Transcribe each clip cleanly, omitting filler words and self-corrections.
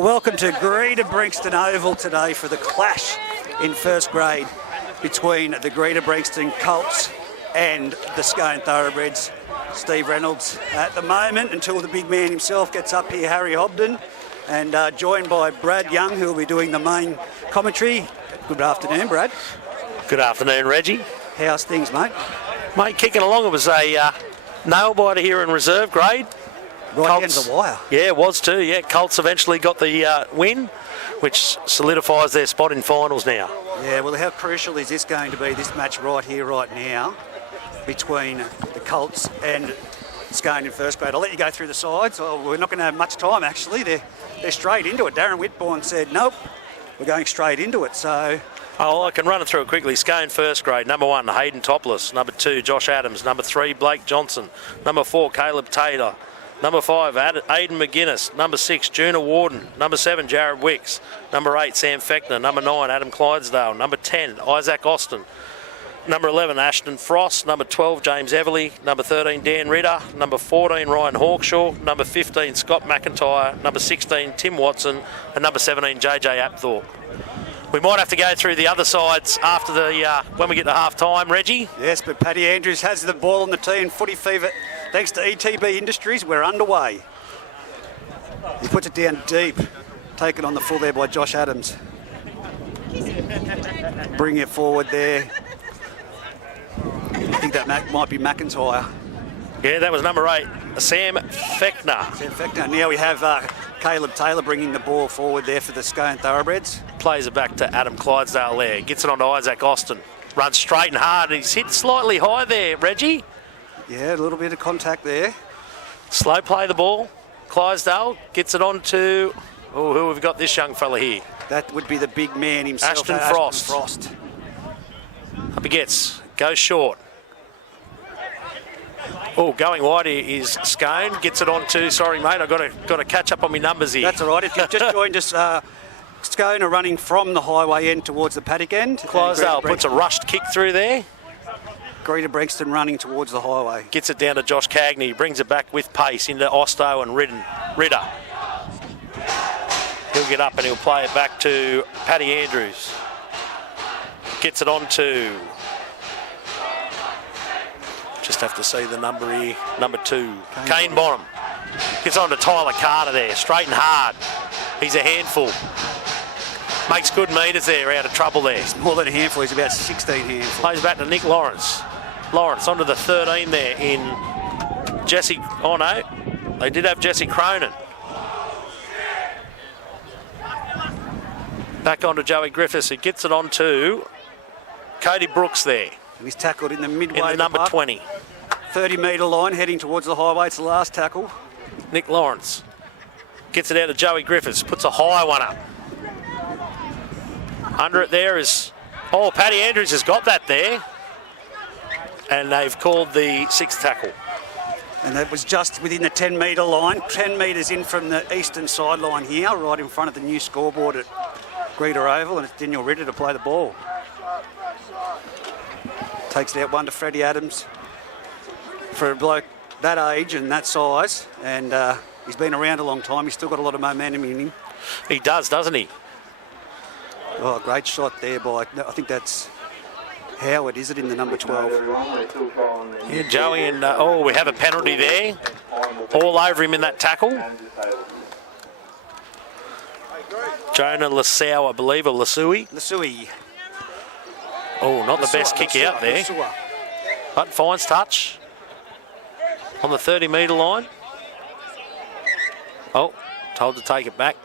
Well, welcome to Greta-Branxton Oval today for the clash in first grade between the Greta-Branxton Colts and the Scone Thoroughbreds. Steve Reynolds at the moment until the big man himself gets up here, Harry Hobden, and joined by Brad Young, who will be doing the main commentary. Good afternoon, Brad. Good afternoon, Reggie. How's things, mate? Mate, kicking along. It was a nail-biter here in reserve grade. Right down to the wire. Yeah, it was too. Yeah, Colts eventually got the win, which solidifies their spot in finals now. Yeah, well, how crucial is this going to be, this match right here, right now, between the Colts and Scone in first grade? I'll let you go through the sides. Oh, we're not going to have much time, actually. They're straight into it. Darren Whitbourne said, nope, we're going straight into it. So... Oh, I can run it through it quickly. Scone first grade. Number 1, Hayden Topless. Number 2, Josh Adams. Number 3, Blake Johnson. Number 4, Caleb Taylor. Number 5, Aidan McGuinness. Number 6, Juna Warden. Number 7, Jared Wicks. Number 8, Sam Fechner. Number 9, Adam Clydesdale. Number 10, Isaac Austin. Number 11, Ashton Frost. Number 12, James Everly. Number 13, Dan Ritter. Number 14, Ryan Hawkshaw. Number 15, Scott McIntyre. Number 16, Tim Watson. And number 17, JJ Apthorpe. We might have to go through the other sides after the when we get to half-time, Reggie. Yes, but Paddy Andrews has the ball on the tee in Footy Fever. Thanks to ETB Industries, we're underway. He puts it down deep. Taken on the full there by Josh Adams. Bring it forward there. I think that might be McIntyre. Yeah, that was number 8, Sam Fechner. Sam Fechner. Now we have Caleb Taylor bringing the ball forward there for the Scone Thoroughbreds. Plays it back to Adam Clydesdale there. Gets it on to Isaac Austin. Runs straight and hard. He's hit slightly high there, Reggie. Yeah, a little bit of contact there. Slow play the ball. Clydesdale gets it on to... Oh, who have we got this young fella here? That would be the big man himself. Ashton Frost. Up he gets. Goes short. Oh, going wide is Scone. Gets it on to... Sorry, mate, I've got to catch up on my numbers here. That's all right. If you've just joined us... Scone are running from the highway end towards the paddock end. Clydesdale puts a rushed kick through there. Greta-Branxton running towards the highway. Gets it down to Josh Cagney. Brings it back with pace into Osto and Ritter. He'll get up and he'll play it back to Paddy Andrews. Gets it on to... Just have to see the number here. Number 2, Kane Bonham. Gets on to Tyler Carter there. Straight and hard. He's a handful. Makes good metres there, out of trouble there. He's more than a handful, he's about 16 handfuls. Plays back to Nick Lawrence. Lawrence onto the 13 there in Jesse... Oh no, they did have Jesse Cronin. Back onto Joey Griffiths, who gets it on to Cody Brooks there. And he's tackled in the midway. In the number 20. 30-metre line, heading towards the highway. It's the last tackle. Nick Lawrence gets it out to Joey Griffiths, puts a high one up. Under it there is... Oh, Paddy Andrews has got that there. And they've called the 6th tackle. And that was just within the 10-metre line. 10 metres in from the eastern sideline here, right in front of the new scoreboard at Greta Oval. And it's Daniel Ritter to play the ball. Takes it out one to Freddie Adams. For a bloke that age and that size. And he's been around a long time. He's still got a lot of momentum in him. He does, doesn't he? Oh, great shot there by, I think that's Howard, is it, in the number 12? Yeah, Joey, and oh, we have a penalty there. All over him in that tackle. Jonah Lasau, I believe, or Lasui. Lasui. Oh, not the best kick out there. But finds touch on the 30-metre line. Oh, told to take it back.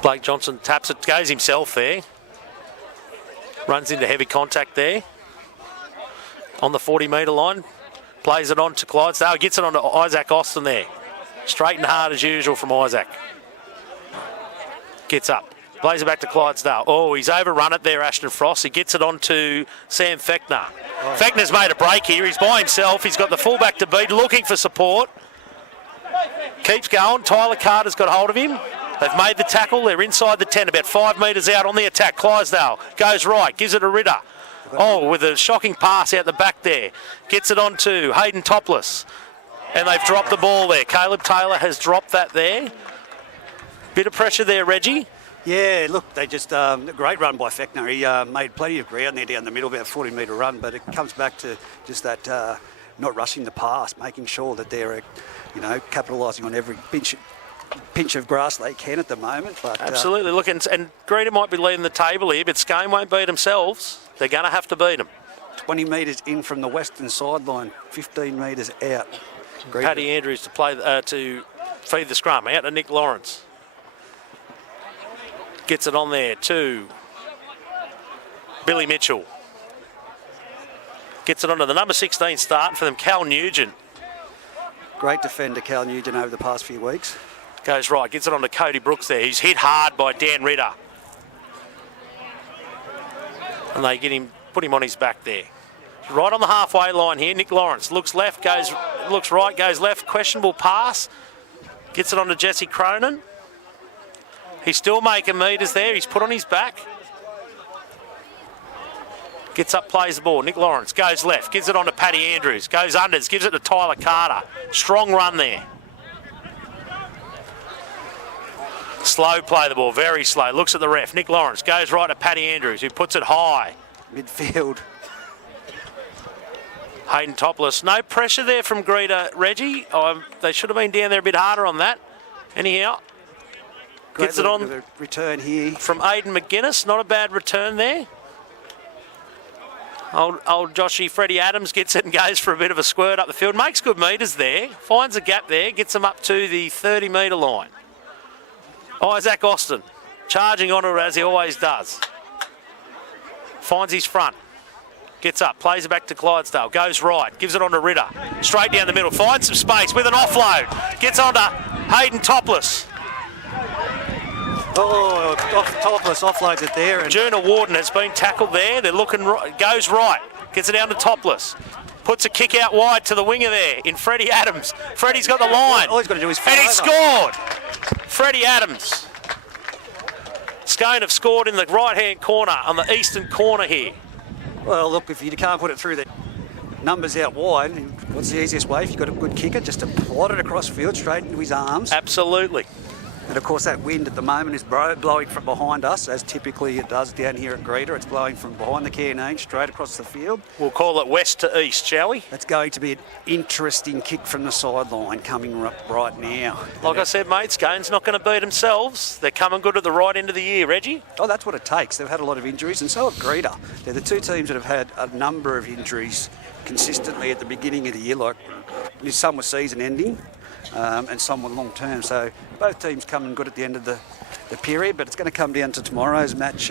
Blake Johnson taps it, goes himself there. Runs into heavy contact there. On the 40-metre line. Plays it on to Clydesdale. Gets it on to Isaac Austin there. Straight and hard as usual from Isaac. Gets up. Plays it back to Clydesdale. Oh, he's overrun it there, Ashton Frost. He gets it on to Sam Fechner. Oh. Fechner's made a break here. He's by himself. He's got the fullback to beat, looking for support. Keeps going. Tyler Carter's got hold of him. They've made the tackle. They're inside the 10, about 5 metres out on the attack. Clydesdale goes right, gives it to Ritter. Oh, with a shocking pass out the back there. Gets it on to Hayden Topless. And they've dropped the ball there. Caleb Taylor has dropped that there. Bit of pressure there, Reggie. Yeah, look, they just a great run by Fechner. He made plenty of ground there down the middle, about a 40-metre run, but it comes back to just that not rushing the pass, making sure that they're, capitalising on every pinch of grass they can at the moment. But absolutely. Look, and Greta might be leading the table here, but Scone won't beat themselves. They're going to have to beat them. 20 metres in from the western sideline, 15 metres out. Paddy Andrews to play to feed the scrum. Out to Nick Lawrence. Gets it on there to Billy Mitchell. Gets it onto the number 16 start for them, Cal Nugent. Great defender, Cal Nugent, over the past few weeks. Goes right, gets it on to Cody Brooks there. He's hit hard by Dan Ritter. And they put him on his back there. Right on the halfway line here, Nick Lawrence. Looks left, looks right, goes left. Questionable pass. Gets it on to Jesse Cronin. He's still making meters there. He's put on his back. Gets up, plays the ball. Nick Lawrence goes left, gives it on to Paddy Andrews. Goes unders, gives it to Tyler Carter. Strong run there. Slow play the ball, very slow. Looks at the ref. Nick Lawrence goes right to Paddy Andrews, who puts it high. Midfield. Hayden Topless. No pressure there from Greta, Reggie. They should have been down there a bit harder on that. Anyhow, gets it on. Return here. From Aidan McGuinness. Not a bad return there. Old Joshy Freddie Adams gets it and goes for a bit of a squirt up the field. Makes good metres there. Finds a gap there. Gets them up to the 30-metre line. Isaac Austin charging onto it as he always does. Finds his front. Gets up, plays it back to Clydesdale, goes right, gives it on to Ritter. Straight down the middle, finds some space with an offload. Gets on to Hayden Topless. Oh, Topless offloads it there. And Juna Warden has been tackled there. They're looking right, goes right, gets it down to Topless. Puts a kick out wide to the winger there in Freddie Adams. Freddie's got the line. All he's got to do is and he scored. Freddie Adams. Scone have scored in the right-hand corner, on the eastern corner here. Well, look, if you can't put it through the numbers out wide, what's the easiest way? If you've got a good kicker, just to plot it across field straight into his arms. Absolutely. And of course, that wind at the moment is blowing from behind us, as typically it does down here at Greta. It's blowing from behind the canteen straight across the field. We'll call it west to east, shall we? That's going to be an interesting kick from the sideline coming up right now. Like I said, mate, Scone's not going to beat themselves. They're coming good at the right end of the year, Reggie. Oh, that's what it takes. They've had a lot of injuries, and so have Greta. They're the two teams that have had a number of injuries consistently at the beginning of the year, like some were season ending. And some were long term. So both teams coming good at the end of the period, but it's going to come down to tomorrow's match.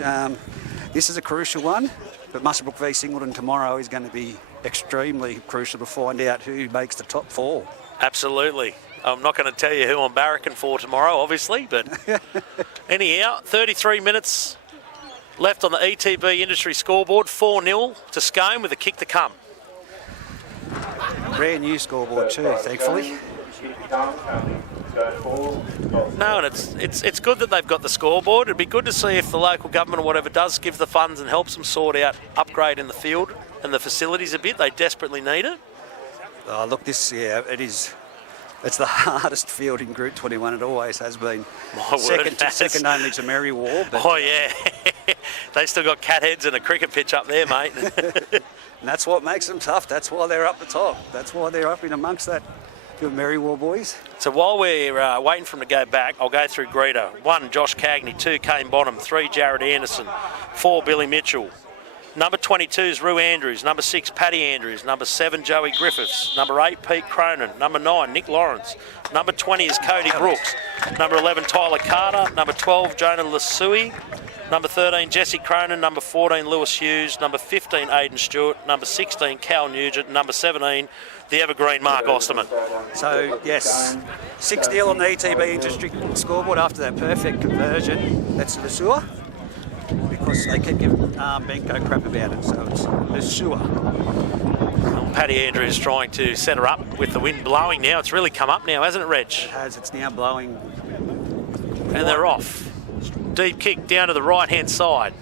This is a crucial one, but Muswellbrook v Singleton tomorrow is going to be extremely crucial to find out who makes the top four. Absolutely. I'm not going to tell you who I'm barracking for tomorrow, obviously, but anyhow, 33 minutes left on the ETB Industry scoreboard. 4-0 to Scone with a kick to come. Brand new scoreboard too, thankfully. No, and it's good that they've got the scoreboard. It'd be good to see if the local government or whatever does give the funds and helps them sort out upgrading the field and the facilities a bit. They desperately need it. Oh, look, it is. It's the hardest field in Group 21. It always has been. Second only to Mary War. Oh yeah, they still got cat heads and a cricket pitch up there, mate. And that's what makes them tough. That's why they're up the top. That's why they're up in amongst that. Good Mary War boys. So while we're waiting for them to go back, I'll go through Greta. 1, Josh Cagney. 2, Kane Bonham. 3, Jared Anderson. 4, Billy Mitchell. Number 22 is Rue Andrews. Number 6, Paddy Andrews. Number 7, Joey Griffiths. Number 8, Pete Cronin. Number 9, Nick Lawrence. Number 20 is Cody Brooks. Number 11, Tyler Carter. Number 12, Jonah Lasui. Number 13, Jesse Cronin. Number 14, Lewis Hughes. Number 15, Aidan Stewart. Number 16, Cal Nugent. Number 17, the evergreen Mark Osterman. So, yes, 6-0 on the ETB Industry scoreboard after that perfect conversion. That's Lasua, because they keep giving Benko crap about it, so it's Lasua. Well, Paddy Andrews trying to set her up with the wind blowing now. It's really come up now, hasn't it, Reg? It has. It's now blowing. And they're off. Deep kick down to the right-hand side.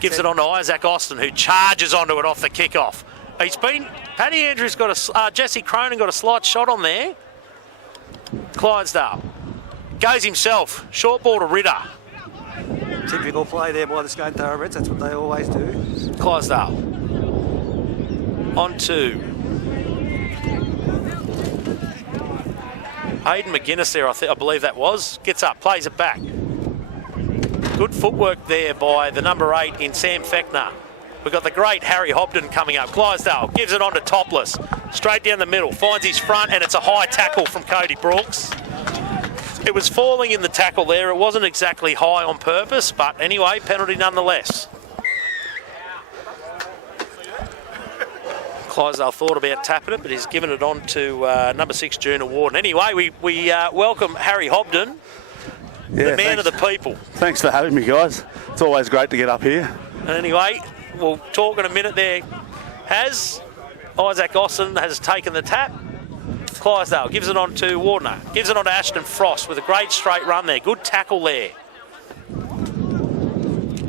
Gives it on to Isaac Austin, who charges onto it off the kick-off. Paddy Andrews got Jesse Cronin got a slight shot on there. Clydesdale goes himself, short ball to Ritter. Typical play there by the Scone Thoroughbreds. That's what they always do. Clydesdale on to Aidan McGuinness there, I believe that was. Gets up, plays it back. Good footwork there by the number 8 in Sam Fechner. We've got the great Harry Hobden coming up. Clydesdale gives it on to Topless. Straight down the middle, finds his front, and it's a high tackle from Cody Brooks. It was falling in the tackle there. It wasn't exactly high on purpose, but anyway, penalty nonetheless. Clydesdale thought about tapping it, but he's given it on to number 6, Juna Warden. Anyway, we welcome Harry Hobden, the man of the people. Thanks for having me, guys. It's always great to get up here. And anyway, we'll talk in a minute there. Isaac Austin has taken the tap. Clydesdale gives it on to Wardner. Gives it on to Ashton Frost with a great straight run there. Good tackle there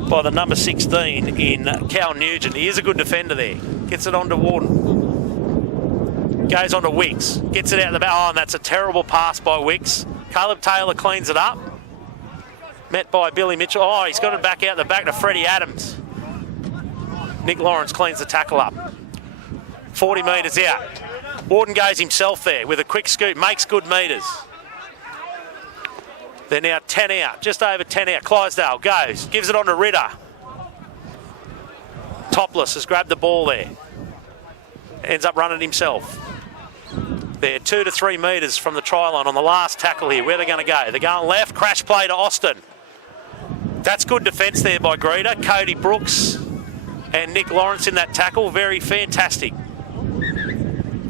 by the number 16 in Cal Nugent. He is a good defender there. Gets it on to Warden. Goes on to Wicks. Gets it out the back. Oh, and that's a terrible pass by Wicks. Caleb Taylor cleans it up. Met by Billy Mitchell. Oh, he's got it back out the back to Freddie Adams. Nick Lawrence cleans the tackle up. 40 metres out. Warden goes himself there with a quick scoot, makes good metres. They're now 10 out, just over 10 out. Clydesdale goes, gives it on to Ritter. Topless has grabbed the ball there. Ends up running himself. They're 2 to 3 metres from the try line on the last tackle here. Where are they going to go? They're going left, crash play to Austin. That's good defence there by Greta. Cody Brooks and Nick Lawrence in that tackle, very fantastic.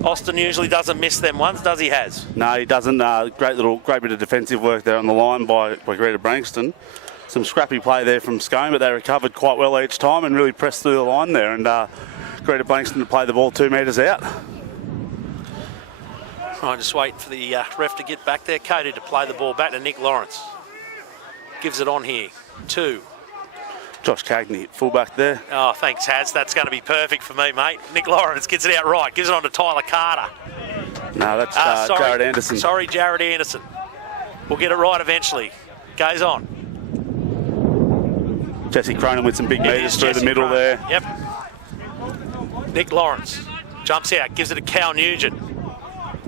Austin usually doesn't miss them ones, does he? Has? No, he doesn't. Great bit of defensive work there on the line by Greta-Branxton. Some scrappy play there from Scone, but they recovered quite well each time and really pressed through the line there. And Greta-Branxton to play the ball 2 metres out. I'm just waiting for the ref to get back there. Cody to play the ball back to Nick Lawrence. Gives it on here. 2. Josh Cagney, fullback there. Oh, thanks, Haz. That's going to be perfect for me, mate. Nick Lawrence gets it out right. Gives it on to Tyler Carter. No, that's Jared Anderson. Sorry, Jared Anderson. We'll get it right eventually. Goes on. Jesse Cronin with some big metres through the middle there. Yep. Nick Lawrence jumps out, gives it to Cal Nugent.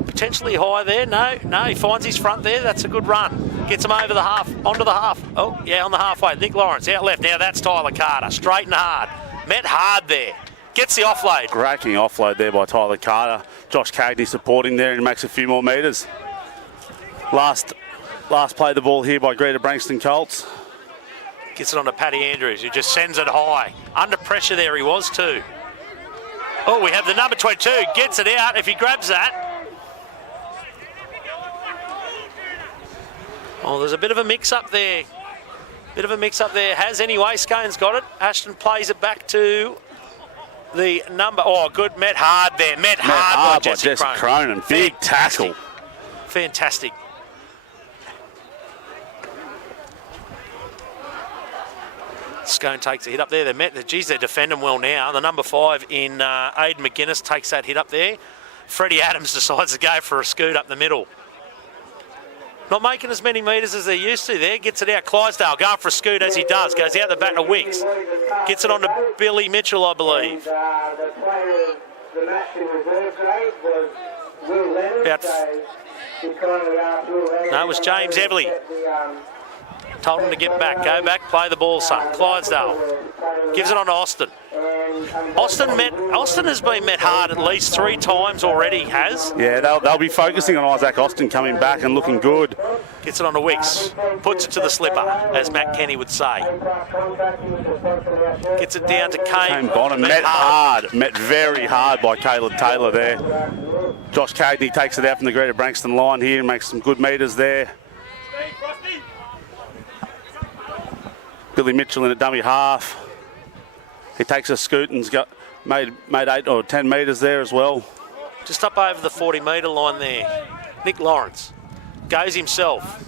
Potentially high there. No, he finds his front there. That's a good run. Gets him over the half, onto the half. Oh, yeah, on the halfway. Nick Lawrence out left. Now that's Tyler Carter. Straight and hard. Met hard there. Gets the offload. Cracking offload there by Tyler Carter. Josh Cagney supporting there and makes a few more metres. Last play the ball here by Greta-Branxton Colts. Gets it on to Paddy Andrews, who just sends it high. Under pressure there he was too. Oh, we have the number 22. Gets it out if he grabs that. Oh, there's a bit of a mix-up there. Has anyway. Scone's got it. Ashton plays it back to the number. Oh, good. Met hard there. Met hard by Jesse Cronin. Big tackle. Fantastic. Scone takes a hit up there. They're defending well now. The number 5 in Aidan McGuinness takes that hit up there. Freddie Adams decides to go for a scoot up the middle. Not making as many metres as they used to there. Gets it out. Clydesdale going for a scoot as he does. Goes out the back to Wicks. Gets it on to Billy Mitchell, I believe. No, it was James Everly. Told him to get back. Go back, play the ball, son. Clydesdale gives it on to Austin. Austin has been met hard at least 3 times already, has? Yeah, they'll be focusing on Isaac Austin coming back and looking good. Gets it on to Wicks. Puts it to the slipper, as Matt Kenny would say. Gets it down to Kane Bonham. Met hard. Met very hard by Caleb Taylor there. Josh Cagney takes it out from the Greta-Branxton line here and makes some good metres there. Billy Mitchell in a dummy half. He takes a scoot and's got made 8 or 10 metres there as well. Just up over the 40-metre line there. Nick Lawrence goes himself.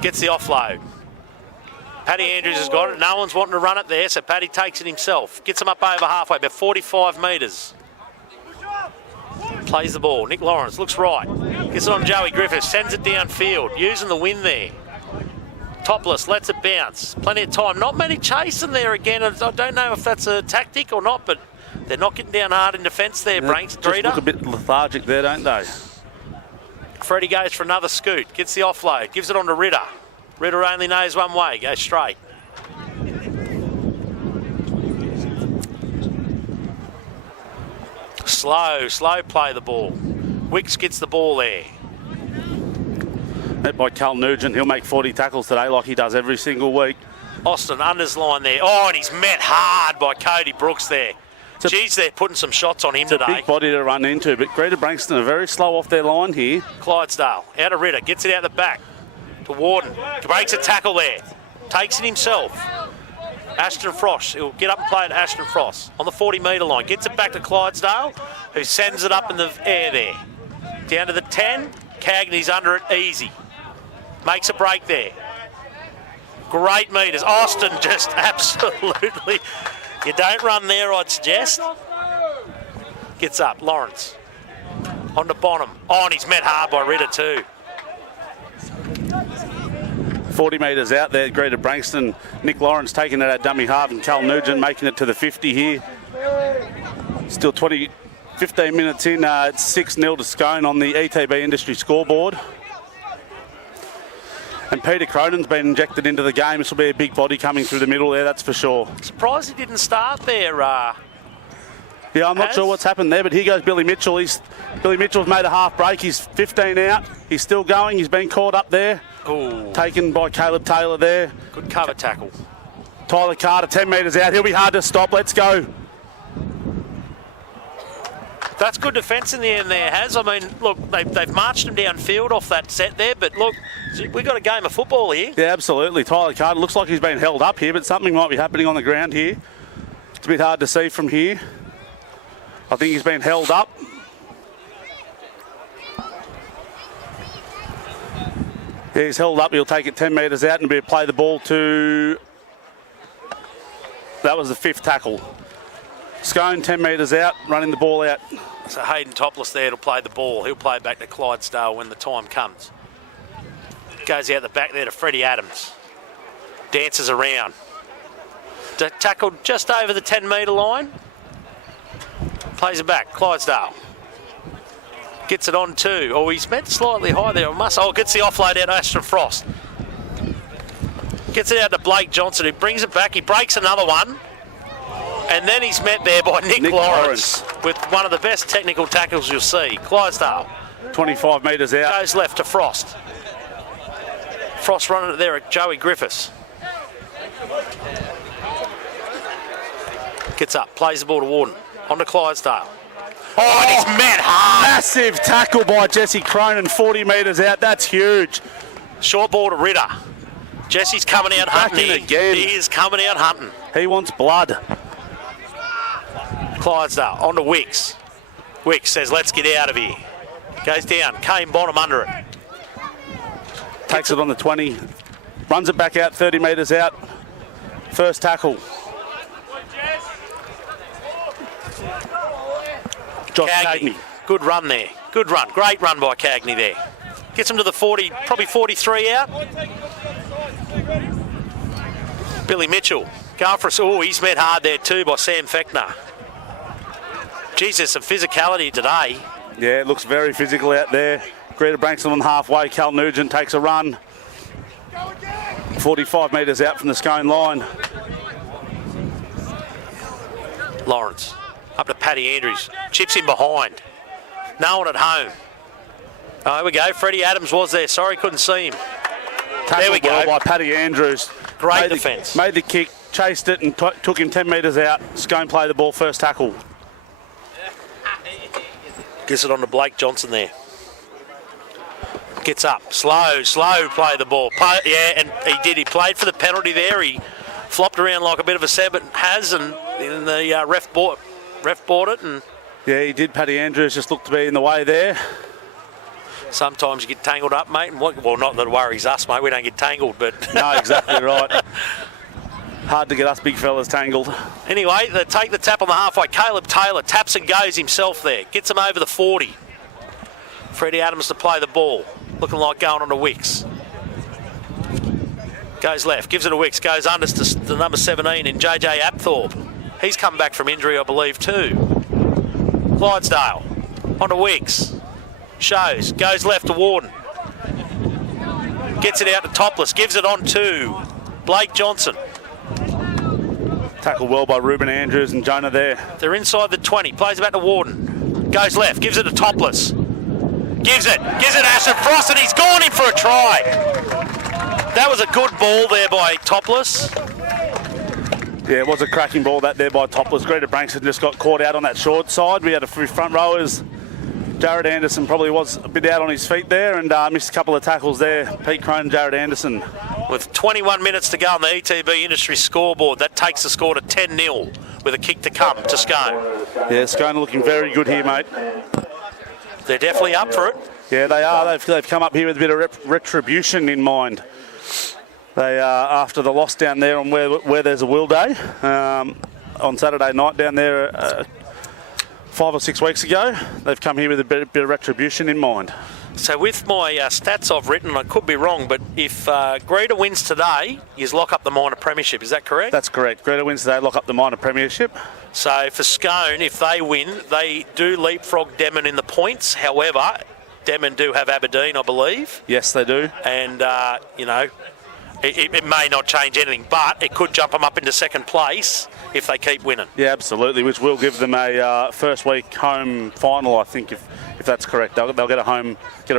Gets the offload. Paddy Andrews has got it. No one's wanting to run it there, so Paddy takes it himself. Gets him up over halfway, about 45 metres. Plays the ball. Nick Lawrence looks right. Gets it on Joey Griffiths. Sends it downfield. Using the wind there. Topless. Lets it bounce. Plenty of time. Not many chasing there again. I don't know if that's a tactic or not, but they're not getting down hard in defence there, Branks. Just look a bit lethargic there, don't they? Freddie goes for another scoot. Gets the offload. Gives it on to Ritter. Ritter only knows one way. Goes straight. Slow play the ball. Wicks gets the ball there. Met by Cal Nugent. He'll make 40 tackles today like he does every single week. Austin unders line there. Oh, and he's met hard by Cody Brooks there. Geez, they're putting some shots on him today. It's a big body to run into, but Greta-Branxton are very slow off their line here. Clydesdale, out of Ritter, gets it out the back to Warden. Breaks a tackle there. Takes it himself. Ashton Frost, he'll get up and play at Ashton Frost on the 40-metre line. Gets it back to Clydesdale, who sends it up in the air there. Down to the 10, Cagney's under it easy. Makes a break there. Great metres. Austin just absolutely... You don't run there, I'd suggest. Gets up, Lawrence. On to Bonham. Oh, and he's met hard by Ritter too. 40 metres out there, Greta-Branxton. Nick Lawrence taking it at dummy half and Cal Nugent making it to the 50 here. Still 15 minutes in, it's 6-0 to Scone on the ETB Industry scoreboard. And Peter Cronin's been injected into the game. This will be a big body coming through the middle there, that's for sure. Surprised he didn't start there. Yeah, I'm not sure what's happened there, but here goes Billy Mitchell. Billy Mitchell's made a half break. He's 15 out. He's still going. He's been caught up there. Ooh. Taken by Caleb Taylor there. Good cover tackle. Tyler Carter, 10 metres out. He'll be hard to stop. Let's go. That's good defence in the end there, Has. I mean, look, they've marched him downfield off that set there, but look, we've got a game of football here. Yeah, absolutely. Tyler Carter looks like he's been held up here, but something might be happening on the ground here. It's a bit hard to see from here. I think he's been held up. Yeah, he's held up. He'll take it 10 metres out and be play the ball to... That was the 5th tackle. Scone 10 metres out, running the ball out. So Hayden Topless there to play the ball. He'll play it back to Clydesdale when the time comes. Goes out the back there to Freddie Adams. Dances around. Tackled just over the 10-metre line. Plays it back, Clydesdale. Gets it on too. Oh, he's met slightly high there. Gets the offload out to Ashton Frost. Gets it out to Blake Johnson, who brings it back. He breaks another one. And then he's met there by Nick Lawrence with one of the best technical tackles you'll see. Clydesdale. 25 metres out. Goes left to Frost. Frost running it there at Joey Griffiths. Gets up, plays the ball to Warden. On to Clydesdale. Oh, and he's met hard. Massive tackle by Jesse Cronin, 40 metres out. That's huge. Short ball to Ritter. Jesse's coming out hunting again. He is coming out hunting. He wants blood. Clydesdale on to Wicks. Wicks says, let's get out of here. Goes down, Kane Bonham under it. Takes it on the 20. Runs it back out, 30 metres out. First tackle. Josh Cagney. Good run there. Good run. Great run by Cagney there. Gets him to the 40, probably 43 out. Billy Mitchell. Going for us. Oh, he's met hard there too by Sam Fechner. Geez, there's some physicality today. Yeah, it looks very physical out there. Greta-Branxton on halfway. Cal Nugent takes a run. 45 metres out from the Scone line. Lawrence. Up to Paddy Andrews. Chips in behind. No one at home. Oh, here we go. Freddie Adams was there. Sorry, couldn't see him. There we go. By Paddy Andrews. Great defence. Made the kick, chased it and took him 10 metres out. Scone play the ball, first tackle. Gets it on to Blake Johnson there. Gets up. Slow play the ball. Yeah, and he did. He played for the penalty there. He flopped around like a bit of a Sabbath has, and the ref bought it. And yeah, he did. Paddy Andrews just looked to be in the way there. Sometimes you get tangled up, mate. And well, not that it worries us, mate. We don't get tangled, but... No, exactly right. Hard to get us big fellas tangled. Anyway, they take the tap on the halfway. Caleb Taylor taps and goes himself there. Gets him over the 40. Freddie Adams to play the ball. Looking like going on to Wicks. Goes left, gives it to Wicks. Goes under to the number 17 in JJ Apthorpe. He's come back from injury, I believe, too. Clydesdale. On to Wicks. Shows. Goes left to Warden. Gets it out to Topless. Gives it on to Blake Johnson. Tackled well by Ruben Andrews and Jonah there. They're inside the 20. Plays it back to Warden. Goes left. Gives it to Topless. Gives it to Ashton Frost, and he's gone in for a try. That was a good ball there by Topless. Yeah, it was a cracking ball that there by Topless. Greta-Branxton just got caught out on that short side. We had a few front rowers. Jared Anderson probably was a bit out on his feet there and missed a couple of tackles there. Pete Crone and Jared Anderson. With 21 minutes to go on the ETB industry scoreboard, that takes the score to 10-0 with a kick to come to Scone. Yeah, Scone looking very good here, mate. They're definitely up for it. Yeah, they are. They've come up here with a bit of retribution in mind. They after the loss down there on where there's a Will Day on Saturday night down there 5 or 6 weeks ago, they've come here with a bit of retribution in mind. So with my stats I've written, I could be wrong, but if Greta wins today, you lock up the minor premiership. Is that correct? That's correct. Greta wins today, lock up the minor premiership. So for Scone, if they win, they do leapfrog Demon in the points. However, Demon do have Aberdeen, I believe. Yes, they do. And, you know, it may not change anything, but it could jump them up into second place if they keep winning. Yeah, absolutely, which will give them a first week home final, I think, if that's correct. They'll get a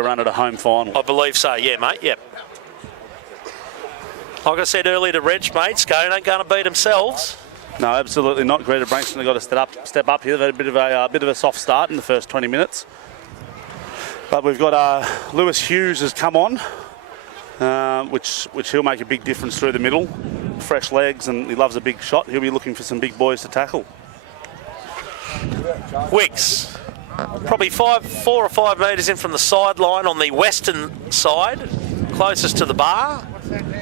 run at a home final. I believe so, yeah, mate, yep. Like I said earlier to Reg, mate, Scone ain't going to beat themselves. No, absolutely not. Greta-Branxton have got to step up here. They've had a bit of a soft start in the first 20 minutes. But we've got Lewis Hughes has come on, which he'll make a big difference through the middle. Fresh legs, and he loves a big shot. He'll be looking for some big boys to tackle. Wicks, probably 4 or 5 metres in from the sideline on the western side, closest to the bar.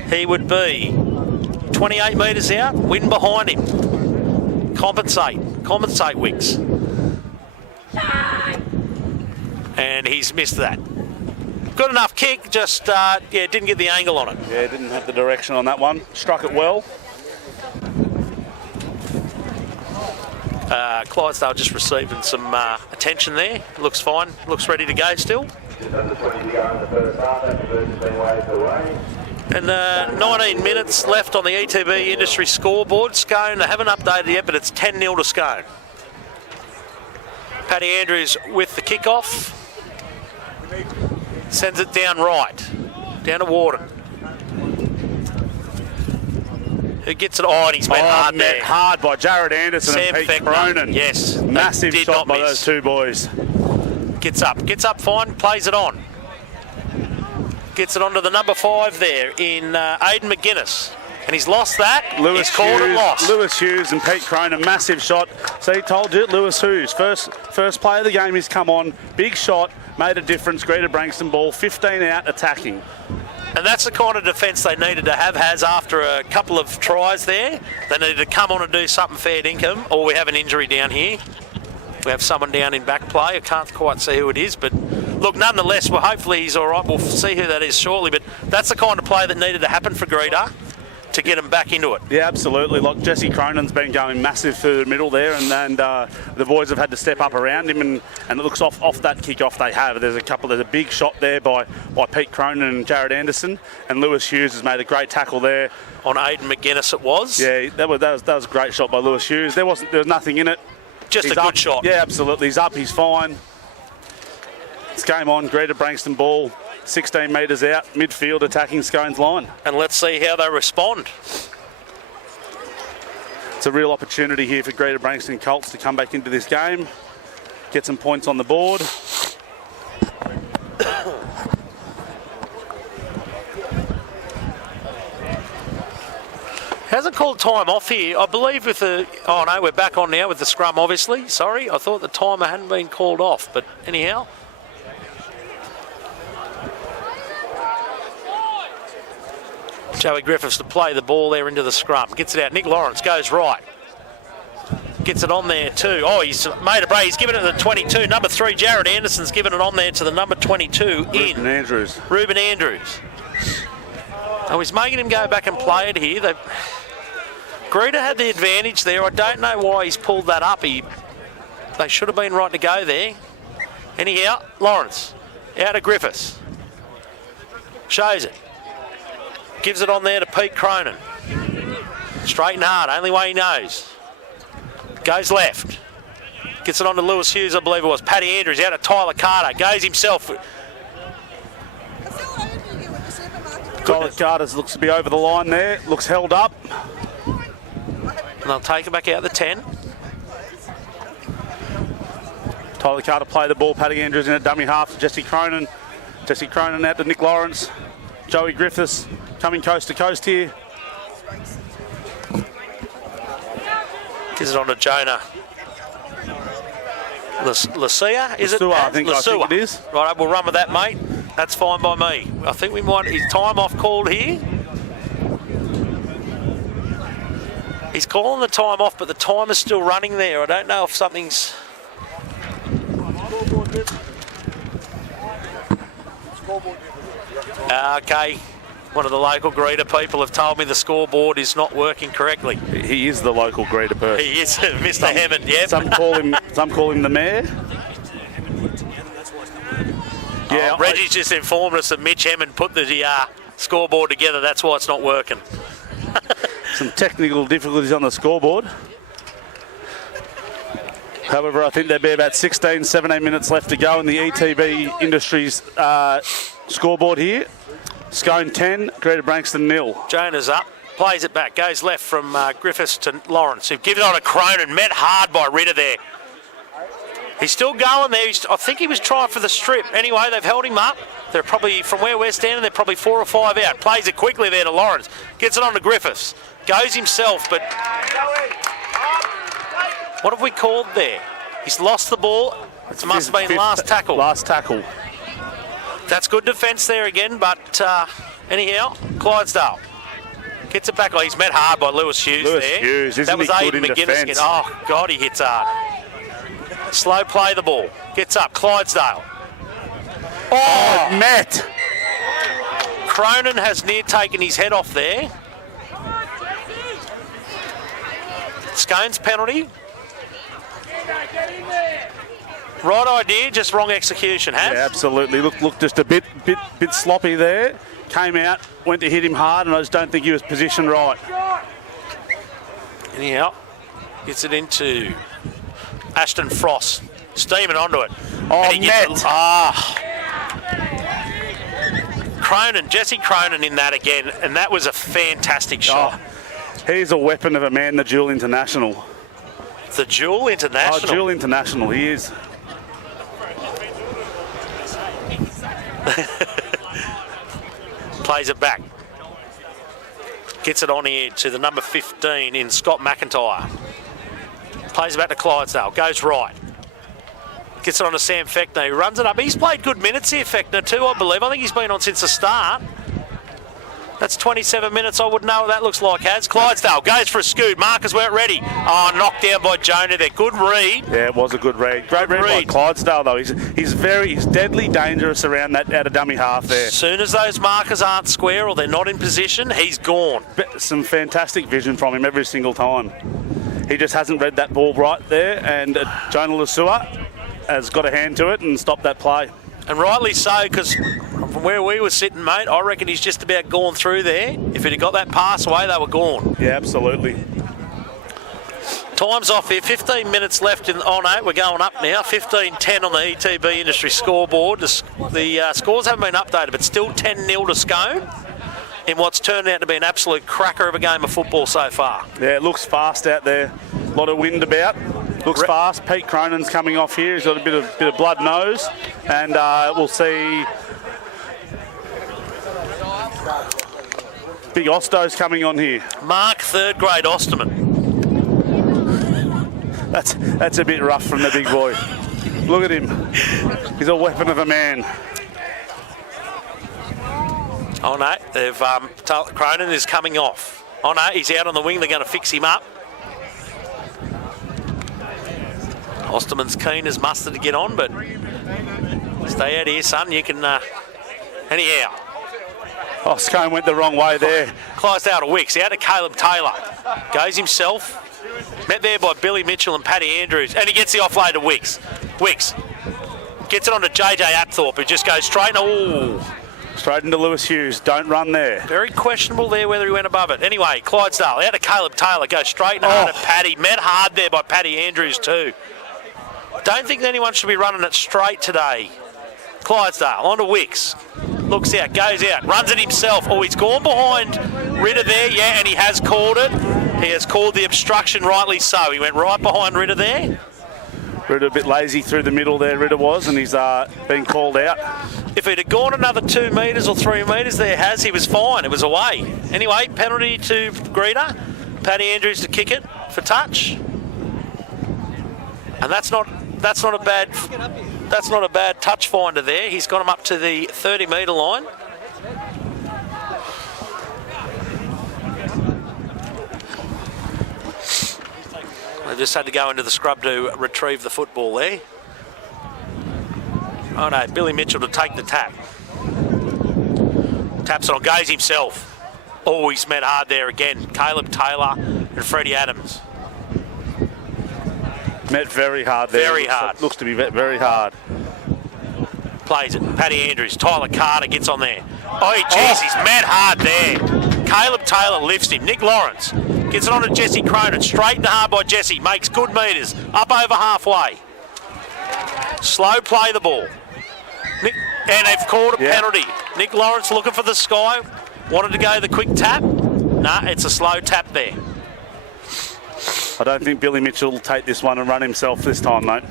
He would be 28 metres out, wind behind him. Compensate Wicks. And he's missed that. Good enough kick, just didn't get the angle on it. Yeah, didn't have the direction on that one. Struck it well. Clydesdale just receiving some attention there. Looks fine. Looks ready to go still. And 19 minutes left on the ETB industry scoreboard. Scone, they haven't updated yet, but it's 10-0 to Scone. Paddy Andrews with the kickoff. Sends it down right. Down to Warden. Who gets it? Oh, and he's met hard there. Met hard by Jared Anderson Sam and Pete Feckner. Cronin. Yes. Massive shot by those two boys. Gets up fine, plays it on. Gets it onto the number 5 there in Aidan McGuinness. And he's lost that. He's called it lost. Lewis Hughes and Pete Cronin, massive shot. So he told you, Lewis Hughes, first play of the game, he's come on, big shot, made a difference. Greta-Branxton ball, 15 out, attacking. And that's the kind of defence they needed to have, after a couple of tries there. They needed to come on and do something fair dinkum, or we have an injury down here. We have someone down in back play. I can't quite see who it is, but look, nonetheless, well, hopefully he's all right. We'll see who that is shortly, but that's the kind of play that needed to happen for Greta to get him back into it. Yeah, absolutely. Like Jesse Cronin's been going massive through the middle there, and the boys have had to step up around him, and it looks off that kick-off they have. There's a big shot there by Pete Cronin and Jared Anderson, and Lewis Hughes has made a great tackle there. On Aidan McGuinness it was. Yeah, that was a great shot by Lewis Hughes. There was nothing in it. Just a good shot. Yeah, absolutely. He's up, he's fine. It's game on. Greta-Branxton ball, 16 metres out, midfield attacking Scone's line. And let's see how they respond. It's a real opportunity here for Greta-Branxton Colts to come back into this game, get some points on the board. Hasn't called time off here, I believe, with the... Oh, no, we're back on now with the scrum, obviously. Sorry, I thought the timer hadn't been called off, but anyhow. Joey Griffiths to play the ball there into the scrum. Gets it out. Nick Lawrence goes right. Gets it on there too. Oh, he's made a break. He's given it to the 22. Number 3, Jared Anderson's given it on there to the number 22 Ruben Andrews. Ruben Andrews. Oh, he's making him go back and play it here. Greta had the advantage there. I don't know why he's pulled that up. They should have been right to go there. Anyhow, Lawrence out of Griffiths. Shows it. Gives it on there to Pete Cronin. Straight and hard, only way he knows. Goes left. Gets it on to Lewis Hughes, I believe it was. Paddy Andrews out of Tyler Carter. Goes himself. Tyler Carter looks to be over the line there. Looks held up. And they'll take it back out the 10. Tyler Carter play the ball. Paddy Andrews in a dummy half to Jesse Cronin. Jesse Cronin out to Nick Lawrence. Joey Griffiths coming coast to coast here. Gives it on to Jonah. Lucia, is it? I think it is. Right, we'll run with that, mate. That's fine by me. I think we might. His time off called here. He's calling the time off, but the time is still running there. I don't know if something's. Okay. One of the local greeter people have told me the scoreboard is not working correctly. He is the local greeter person. He is, Mr. Hammond, yep. Some call him the mayor. Yeah, Reggie's just informed us that Mitch Hammond put the scoreboard together. That's why it's not working. Some technical difficulties on the scoreboard. However, I think there'll be about 16, 17 minutes left to go in the ETB Industries scoreboard here. Scone 10, Greta-Branxton 0. Jonah's up, plays it back, goes left from Griffiths to Lawrence, who gives it on a Cronin, met hard by Ritter there. He's still going there. I think he was trying for the strip. Anyway, they've held him up. They're probably, from where we're standing, they're probably 4 or 5 out. Plays it quickly there to Lawrence. Gets it on to Griffiths. Goes himself, but what have we called there? He's lost the ball. It must have been last tackle. Last tackle. That's good defence there again, but anyhow, Clydesdale gets it back. Oh, he's met hard by Lewis Hughes there. Hughes, that was Aiden McGuinness again. Oh, God, he hits hard. Slow play the ball. Gets up, Clydesdale. Oh, Matt. Cronin has near taken his head off there. Scone's penalty. Right idea, just wrong execution, Has? Yeah, absolutely. Look, just a bit sloppy there. Came out, went to hit him hard, and I just don't think he was positioned right. Anyhow, gets it into Ashton Frost, steaming onto it. Oh, Matt. Cronin, Jesse Cronin in that again, and that was a fantastic shot. Oh, he's a weapon of a man, the Dual International. The Dual International? Oh, Dual International, he is. Plays it back. Gets it on here to the number 15 in Scott McIntyre. Plays it back to Clydesdale. Goes right. Gets it on to Sam Fechner. He runs it up. He's played good minutes here, Fechner, too, I believe. I think he's been on since the start. That's 27 minutes. I wouldn't know what that looks like, Has. Clydesdale goes for a scoot. Markers weren't ready. Oh, knocked down by Jonah there. Good read. Yeah, it was a good read. Great read by Clydesdale, though. He's deadly dangerous around that out of dummy half there. As soon as those markers aren't square or they're not in position, he's gone. Some fantastic vision from him every single time. He just hasn't read that ball right there, and Jonah Lasua has got a hand to it and stopped that play. And rightly so, because from where we were sitting, mate, I reckon he's just about gone through there. If he'd have got that pass away, they were gone. Yeah, absolutely. Time's off here. 15 minutes left on 8. We're going up now. 15-10 on the ETB Industry scoreboard. The scores haven't been updated, but still 10-0 to Scone in what's turned out to be an absolute cracker of a game of football so far. Yeah, it looks fast out there. A lot of wind about. Looks fast. Pete Cronin's coming off here. He's got a bit of blood nose, and we'll see. Big Osto's coming on here. Mark, third grade Osterman. That's a bit rough from the big boy. Look at him. He's a weapon of a man. Oh no, Cronin is coming off. Oh no, he's out on the wing. They're going to fix him up. Osterman's keen as mustard to get on, but stay out here, son. You can... anyhow. Oh, Scone went the wrong way there. Clydesdale to Wicks. Out to Caleb Taylor. Goes himself. Met there by Billy Mitchell and Paddy Andrews. And he gets the offload to Wicks. Wicks gets it on to JJ Apthorpe, who just goes straight. Oh. Straight into Lewis Hughes. Don't run there. Very questionable there whether he went above it. Anyway, Clydesdale out to Caleb Taylor. Goes straight and hard at Paddy. Met hard there by Paddy Andrews too. Don't think anyone should be running it straight today. Clydesdale on to Wicks. Looks out, goes out, runs it himself. Oh, he's gone behind Ritter there, yeah, and he has called it. He has called the obstruction, rightly so. He went right behind Ritter there. Ritter a bit lazy through the middle there, Ritter was, and he's been called out. If he'd have gone another 2 metres or 3 metres there, he was fine. It was away. Anyway, penalty to Greta. Paddy Andrews to kick it for touch. And that's not a bad touch finder there. He's got him up to the 30-metre line. They just had to go into the scrub to retrieve the football there. Oh no, Billy Mitchell to take the tap. Taps it on, goes himself. Oh, he's met hard there again. Caleb Taylor and Freddie Adams. Met very hard there. Very hard. Looks to be very hard. Plays it. Paddy Andrews. Tyler Carter gets on there. Oh, jeez, he's met hard there. Caleb Taylor lifts him. Nick Lawrence gets it on to Jesse Cronin. Straight and hard by Jesse. Makes good metres. Up over halfway. Slow play the ball. And they've called a penalty. Nick Lawrence looking for the sky. Wanted to go the quick tap. Nah, it's a slow tap there. I don't think Billy Mitchell will take this one and run himself this time, mate.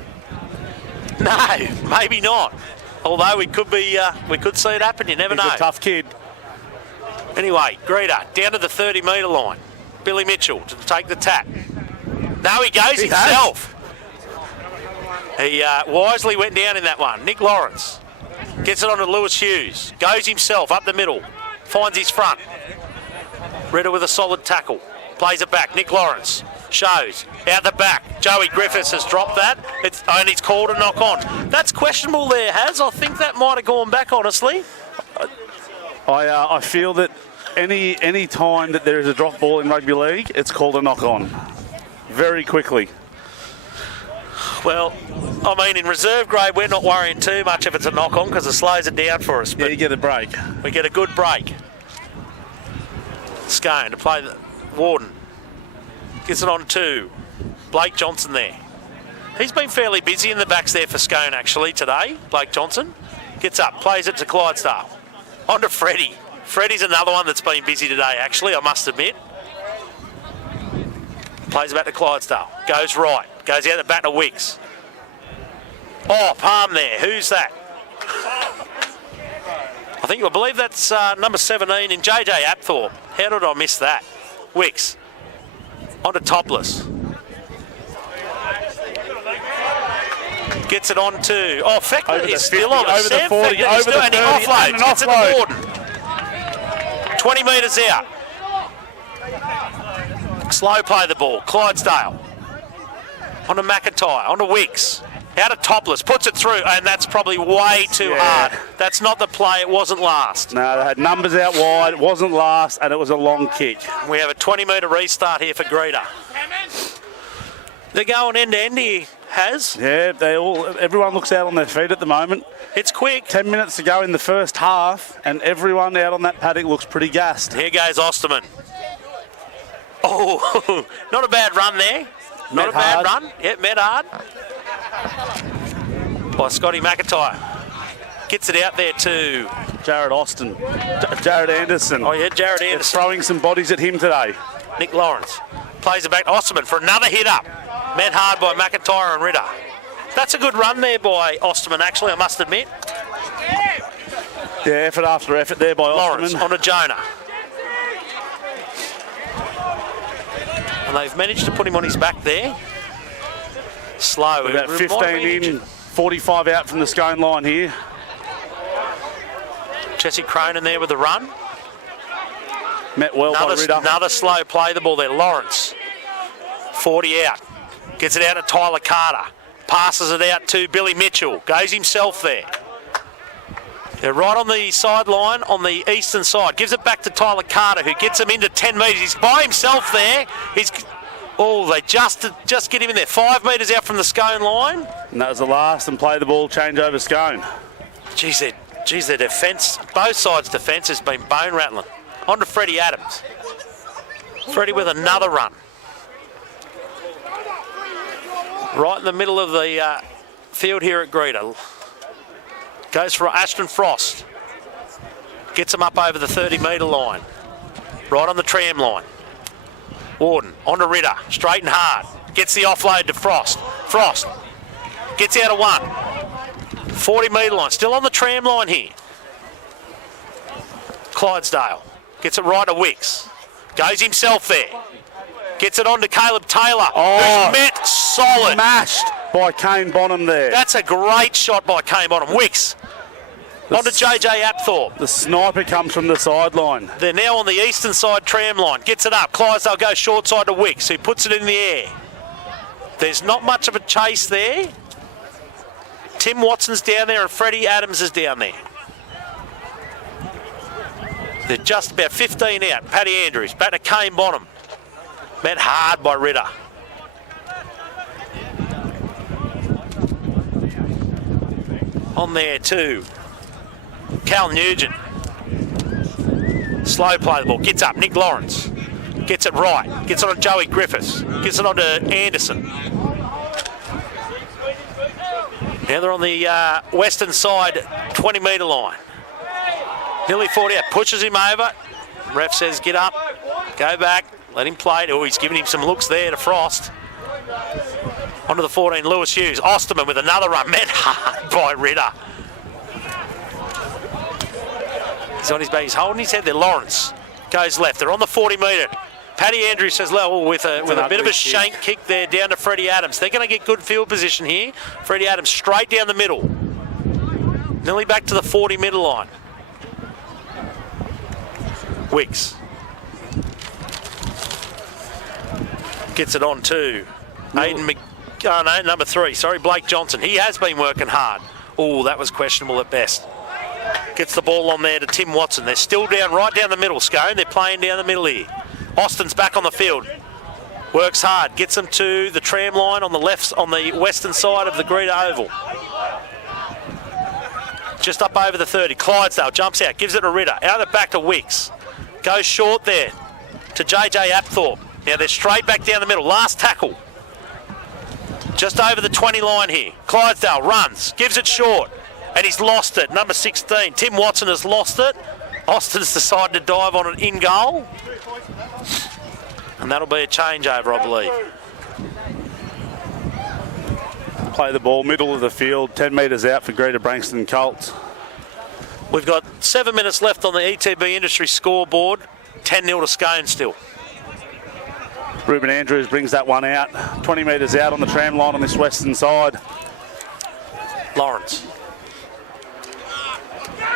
No, maybe not. Although we could see it happen. You never know. He's a tough kid. Anyway, Greta down to the 30-metre line. Billy Mitchell to take the tap. No, he goes himself. He wisely went down in that one. Nick Lawrence gets it on to Lewis Hughes. Goes himself up the middle. Finds his front. Ritter with a solid tackle. Plays it back. Nick Lawrence shows out the back. Joey Griffiths has dropped that. And he's called a knock on. That's questionable there, Has. I think that might have gone back, honestly. I feel that any time that there is a drop ball in rugby league, it's called a knock on. Very quickly. Well, I mean, in reserve grade, we're not worrying too much if it's a knock on because it slows it down for us. But yeah, you get a break. We get a good break. Scone to play the Warden. Gets it on to Blake Johnson there. He's been fairly busy in the backs there for Scone actually today, Blake Johnson. Gets up, plays it to Clydesdale. On to Freddie. Freddie's another one that's been busy today actually, I must admit. Plays it back to Clydesdale. Goes right. Goes out the back to Wicks. Oh, palm there. Who's that? I believe that's number 17 in JJ Apthorpe. How did I miss that? Wicks. On to Topless. Gets it on to... Oh, Feckler is still on it. Over the 40, over the 30, and he offloads. and Gets it to Warden. 20 metres out. Slow play the ball. Clydesdale. On to McIntyre. On to Wicks. Out of Topless. Puts it through. And that's probably way too hard. That's not the play. It wasn't last. No, they had numbers out wide. It wasn't last. And it was a long kick. We have a 20-metre restart here for Greta. They're going end to end here, Has. Yeah, everyone looks out on their feet at the moment. It's quick. 10 minutes to go in the first half, and everyone out on that paddock looks pretty gassed. Here goes Osterman. Oh, not a bad run there. Not a bad run. Yeah, met hard. By Scotty McIntyre. Gets it out there to... Jared Austin. Jared Anderson. Oh, yeah, Jared Anderson. They're throwing some bodies at him today. Nick Lawrence. Plays it back to Osterman for another hit up. Met hard by McIntyre and Ritter. That's a good run there by Osterman, actually, I must admit. Yeah, effort after effort there by Lawrence Osterman. On to Jonah. And they've managed to put him on his back there. Slow. About 15 in, 45 out from the Scone line here. Jesse Cronin there with the run. Met well by Ritter. Another slow play the ball there. Lawrence, 40 out. Gets it out to Tyler Carter. Passes it out to Billy Mitchell. Goes himself there. They're right on the sideline on the eastern side. Gives it back to Tyler Carter, who gets him into 10 metres. He's by himself there. They just get him in there. 5 metres out from the Scone line. And that was the last and play the ball change over Scone. Geez, their defence, both sides' defence has been bone rattling. On to Freddie Adams. Freddie with another run. Right in the middle of the field here at Greta. Goes for Ashton Frost. Gets him up over the 30-metre line. Right on the tram line. Warden, on to Ritter. Straight and hard. Gets the offload to Frost. Frost gets out of one. 40-metre line. Still on the tram line here. Clydesdale. Gets it right to Wicks. Goes himself there. Gets it on to Caleb Taylor. Who's met solid. Smashed by Kane Bonham there. That's a great shot by Kane Bonham. Wicks. On to JJ Apthorpe. The sniper comes from the sideline. They're now on the eastern side tram line. Gets it up. Clydesdale goes short side to Wicks, who puts it in the air. There's not much of a chase there. Tim Watson's down there and Freddie Adams is down there. They're just about 15 out. Paddy Andrews. Back to Kane Bonham. Met hard by Ritter. On there too. Cal Nugent. Slow play the ball. Gets up. Nick Lawrence. Gets it right. Gets it on Joey Griffiths. Gets it on to Anderson. Now they're on the western side 20-metre line. Nearly 40 out. Pushes him over. Ref says get up. Go back. Let him play. Oh, he's giving him some looks there to Frost. Onto the 14, Lewis Hughes. Osterman with another run. Met hard by Ritter. He's on his back. He's holding his head there. Lawrence goes left. They're on the 40-metre. Paddy Andrews says level with a bit of a shank kick there down to Freddie Adams. They're going to get good field position here. Freddie Adams straight down the middle. Nearly back to the 40-metre line. Wicks. Gets it on to number 3. Sorry, Blake Johnson. He has been working hard. Oh, that was questionable at best. Gets the ball on there to Tim Watson. They're still down, right down the middle, Scone. They're playing down the middle here. Austin's back on the field. Works hard. Gets them to the tram line on the left, on the western side of the Greta Oval. Just up over the 30. Clydesdale jumps out, gives it to Ritter. Out the back to Wicks. Goes short there to JJ Apthorpe. Now they're straight back down the middle. Last tackle. Just over the 20 line here. Clydesdale runs, gives it short, and he's lost it. Number 16, Tim Watson has lost it. Austin's decided to dive on it in goal. And that'll be a changeover, I believe. Play the ball, middle of the field, 10 metres out for Greta-Branxton Colts. We've got 7 minutes left on the ETB Industry scoreboard. 10-0 to Scone still. Ruben Andrews brings that one out. 20 metres out on the tram line on this western side. Lawrence.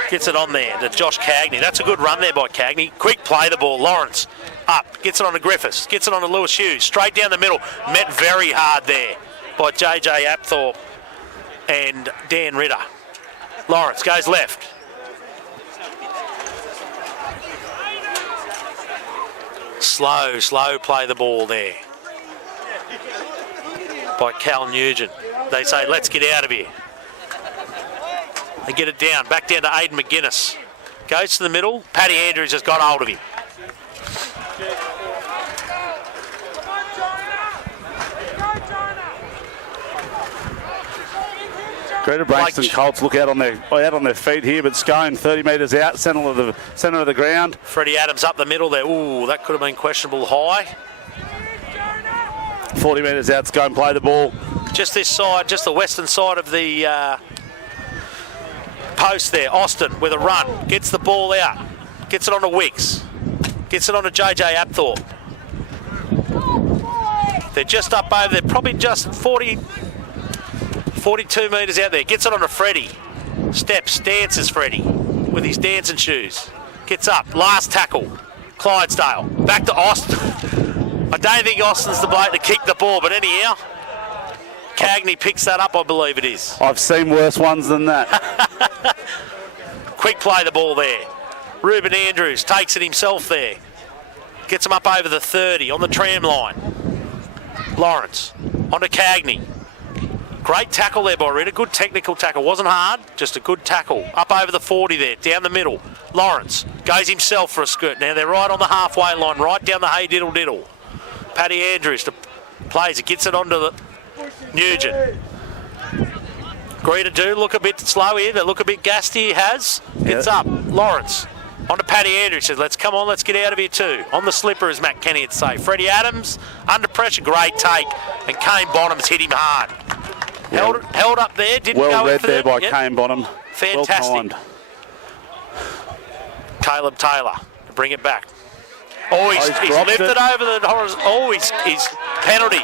Gets it on there to Josh Cagney. That's a good run there by Cagney. Quick play the ball. Lawrence up. Gets it on to Griffiths. Gets it on to Lewis Hughes. Straight down the middle. Met very hard there by JJ Apthorpe and Dan Ritter. Lawrence goes left. Slow play the ball there by Cal Nugent. They say, let's get out of here. They get it down, back down to Aidan McGuinness. Goes to the middle. Paddy Andrews has got hold of him. Greta-Branxton Colts look out on their feet here, but Scone 30 metres out, centre of the ground. Freddie Adams up the middle there. Ooh, that could have been questionable high. 40 metres out, Scone play the ball. Just this side, just the western side of the post there. Austin with a run, gets the ball out, gets it on to Wicks, gets it on to JJ Apthorpe. They're just up over there, probably just 42 metres out there. Gets it on to Freddie. Steps, dances Freddie with his dancing shoes. Gets up, last tackle. Clydesdale. Back to Austin. I don't think Austin's the bloke to kick the ball, but anyhow, Cagney picks that up, I believe it is. I've seen worse ones than that. Quick play the ball there. Ruben Andrews takes it himself there. Gets him up over the 30 on the tram line. Lawrence onto Cagney. Great tackle there by Rita. Good technical tackle. Wasn't hard, just a good tackle. Up over the 40 there, down the middle. Lawrence goes himself for a skirt. Now they're right on the halfway line, right down the hey diddle diddle. Paddy Andrews plays it, gets it onto the Nugent. Greta do look a bit slow here. They look a bit gassed here. Has. Gets up. Lawrence. On to Paddy Andrews. Says, let's come on, let's get out of here too. On the slipper, as Matt Kenny would say. Freddie Adams, under pressure, great take. And Kane Bonham's hit him hard. Held up there, didn't go in for well read there by Yep. Kane Bonham. Fantastic. Well timed. Caleb Taylor to bring it back. Oh, he's dropped lifted it. over the horizontal. Oh, he's penalty.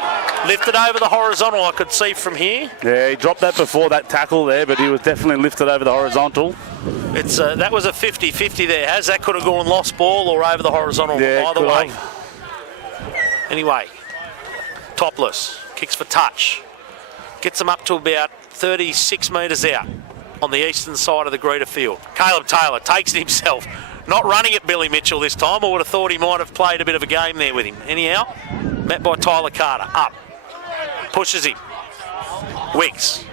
Lifted over the horizontal, I could see from here. Yeah, he dropped that before that tackle there, but he was definitely lifted over the horizontal. It's that was a 50-50 there, Has. That could have gone lost ball or over the horizontal, Yeah, either could way. have. Anyway, Topless kicks for touch. Gets them up to about 36 metres out on the eastern side of the Greta field. Caleb Taylor takes it himself. Not running at Billy Mitchell this time. I would have thought he might have played a bit of a game there with him. Anyhow, met by Tyler Carter. Up. Pushes him. Wicks.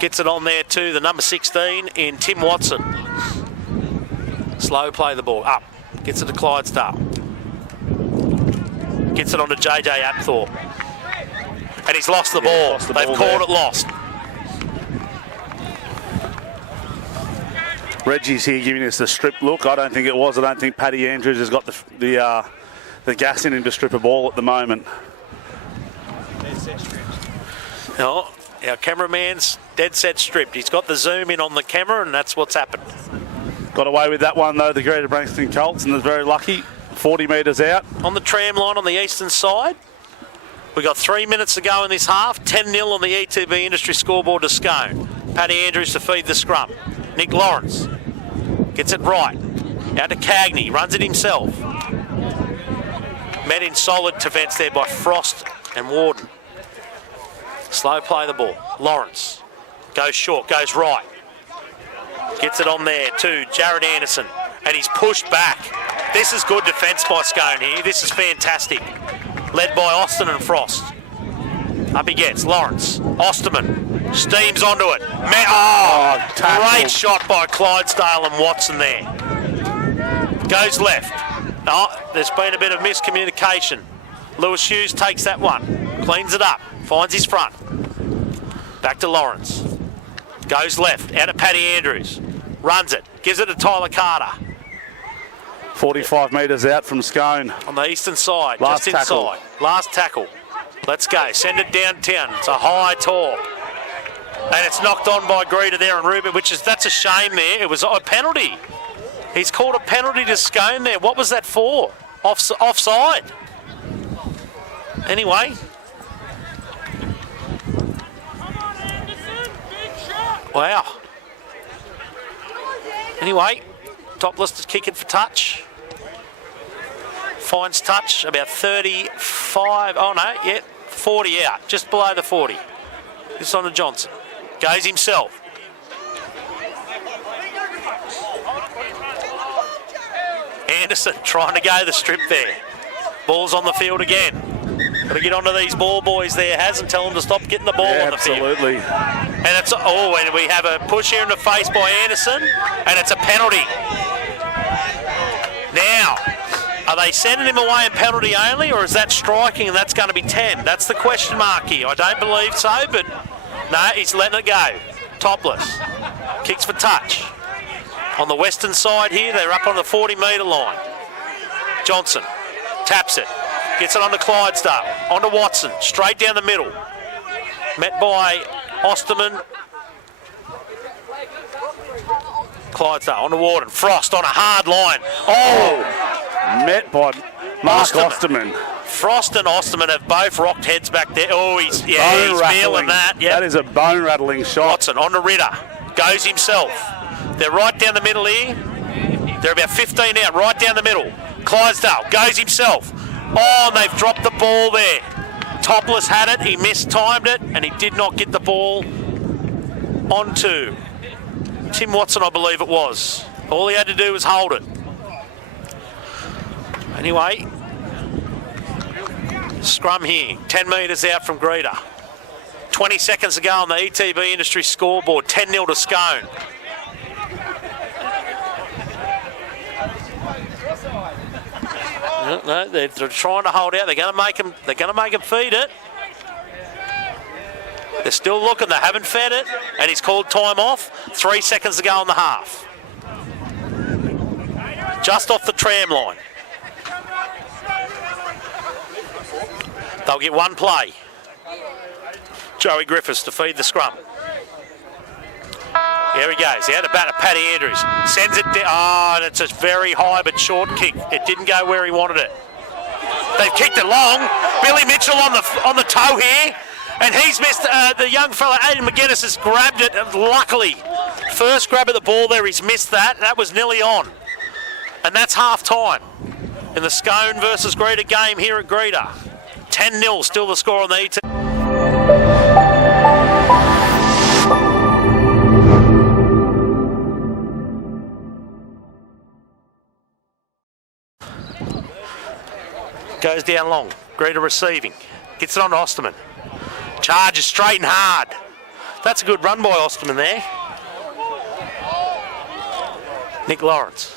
Gets it on there to the number 16 in Tim Watson. Slow play the ball. Up. Gets it to Clydesdale. Gets it on to JJ Apthorpe. And he's lost the ball. Lost the They've ball called there. it lost. Reggie's here giving us the strip look. I don't think it was. I don't think Paddy Andrews has got the gas in him to strip a ball at the moment. No, our cameraman's dead set stripped. He's got the zoom in on the camera, and that's what's happened. Got away with that one though, the Greta-Branxton Colts, and they're very lucky. 40 metres out. On the tram line on the eastern side, we've got 3 minutes to go in this half. 10-0 on the ETB Industry scoreboard to Scone. Paddy Andrews to feed the scrum. Nick Lawrence gets it right. Out to Cagney, runs it himself. Met in solid defence there by Frost and Warden. Slow play the ball. Lawrence goes short, goes right. Gets it on there to Jared Anderson, and he's pushed back. This is good defence by Scone here. This is fantastic. Led by Austin and Frost. Up he gets, Lawrence. Osterman steams onto it. Great shot by Clydesdale and Watson there. Goes left. Oh, there's been a bit of miscommunication. Lewis Hughes takes that one. Cleans it up. Finds his front. Back to Lawrence. Goes left. Out of Paddy Andrews. Runs it. Gives it to Tyler Carter. 45 metres out from Scone. On the eastern side. Last just tackle. inside. Last tackle. Let's go. Send it downtown. It's a high torp. And it's knocked on by Greta there and Ruben, that's a shame there. It was a penalty. He's called a penalty to Scone there. What was that for? Offside. Anyway. Wow. Anyway, Topless to kick it for touch. Finds touch, about 35, 40 out, just below the 40. This on to Johnson. Goes himself. Anderson trying to go the strip there. Ball's on the field again. Got to get onto these ball boys there, and tell them to stop getting the ball on the field. Absolutely. And and we have a push here in the face by Anderson, and it's a penalty. Now, are they sending him away in penalty only, or is that striking and that's going to be 10? That's the question mark here. I don't believe so, but no, he's letting it go. Topless. Kicks for touch. On the western side here, they're up on the 40-metre line. Johnson taps it. Gets it onto Clydesdale. Onto Watson. Straight down the middle. Met by Osterman. Clydesdale onto Warden. Frost on a hard line. Met by Mark Osterman. Frost and Osterman have both rocked heads back there. He's feeling that. Yep. That is a bone-rattling shot. Watson onto Ritter. Goes himself. They're right down the middle here. They're about 15 out, right down the middle. Clydesdale goes himself. Oh, and they've dropped the ball there. Topless had it, he mistimed it, and he did not get the ball onto Tim Watson, I believe it was. All he had to do was hold it. Anyway, scrum here, 10 metres out from Greta. 20 seconds to go on the ETB Industry scoreboard, 10-0 to Scone. No, they're trying to hold out. They're going to make him. They're going to make him feed it. They're still looking. They haven't fed it, and he's called time off. 3 seconds to go in the half. Just off the tram line. They'll get one play. Joey Griffiths to feed the scrum. Here he goes. He had a bat at Paddy Andrews. Sends it down. Oh, and it's a very high but short kick. It didn't go where he wanted it. They've kicked it long. Billy Mitchell on the toe here. And he's missed. The young fella, Aiden McGuinness, has grabbed it. Luckily, first grab at the ball there, he's missed that. That was nearly on. And that's half time in the Scone versus Greta game here at Greta. 10-0 still the score on the ET. Goes down long. Greta receiving. Gets it on to Osterman. Charges straight and hard. That's a good run by Osterman there. Nick Lawrence.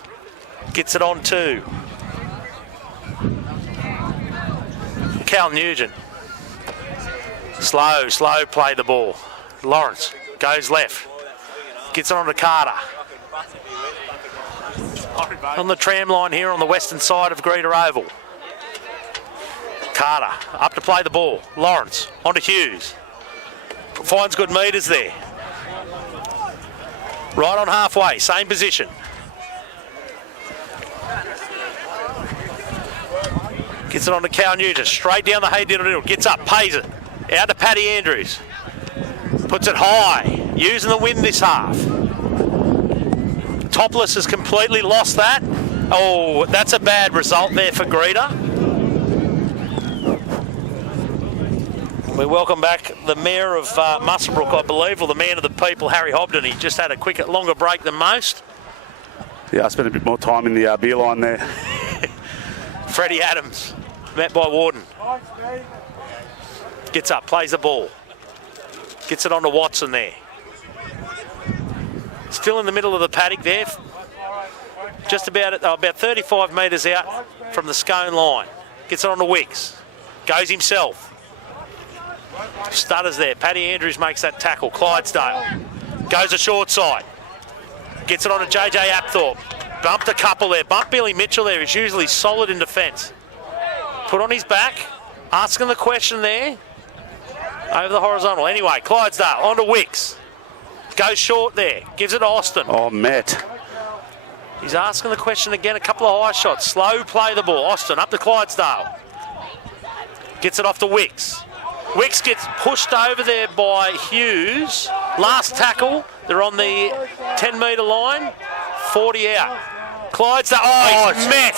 Gets it on to Cal Nugent. Slow play the ball. Lawrence goes left. Gets it on to Carter. On the tram line here on the western side of Greta Oval. Carter up to play the ball. Lawrence onto Hughes. Finds good metres there. Right on halfway, same position. Gets it on to Cal Nugent. Straight down the Haydiddle. Gets up, pays it. Out to Paddy Andrews. Puts it high. Using the wind this half. Topless has completely lost that. Oh, that's a bad result there for Greta. We welcome back the Mayor of Muswellbrook, I believe, or the Man of the People, Harry Hobden. He just had a longer break than most. Yeah, I spent a bit more time in the beer line there. Freddie Adams, met by Warden. Gets up, plays the ball. Gets it on to Watson there. Still in the middle of the paddock there. Just about 35 metres out from the Scone line. Gets it on to Wicks. Goes himself. Stutters there. Paddy Andrews makes that tackle. Clydesdale goes a short side. Gets it on to JJ Apthorpe. Bumped a couple there. Bumped Billy Mitchell there. He's usually solid in defence. Put on his back. Asking the question there. Over the horizontal. Anyway, Clydesdale on to Wicks. Goes short there. Gives it to Austin. Oh, Matt. He's asking the question again. A couple of high shots. Slow play the ball. Austin up to Clydesdale. Gets it off to Wicks. Wicks gets pushed over there by Hughes. Last tackle. They're on the 10-metre line. 40 out. Clydesdale. Oh, he's met.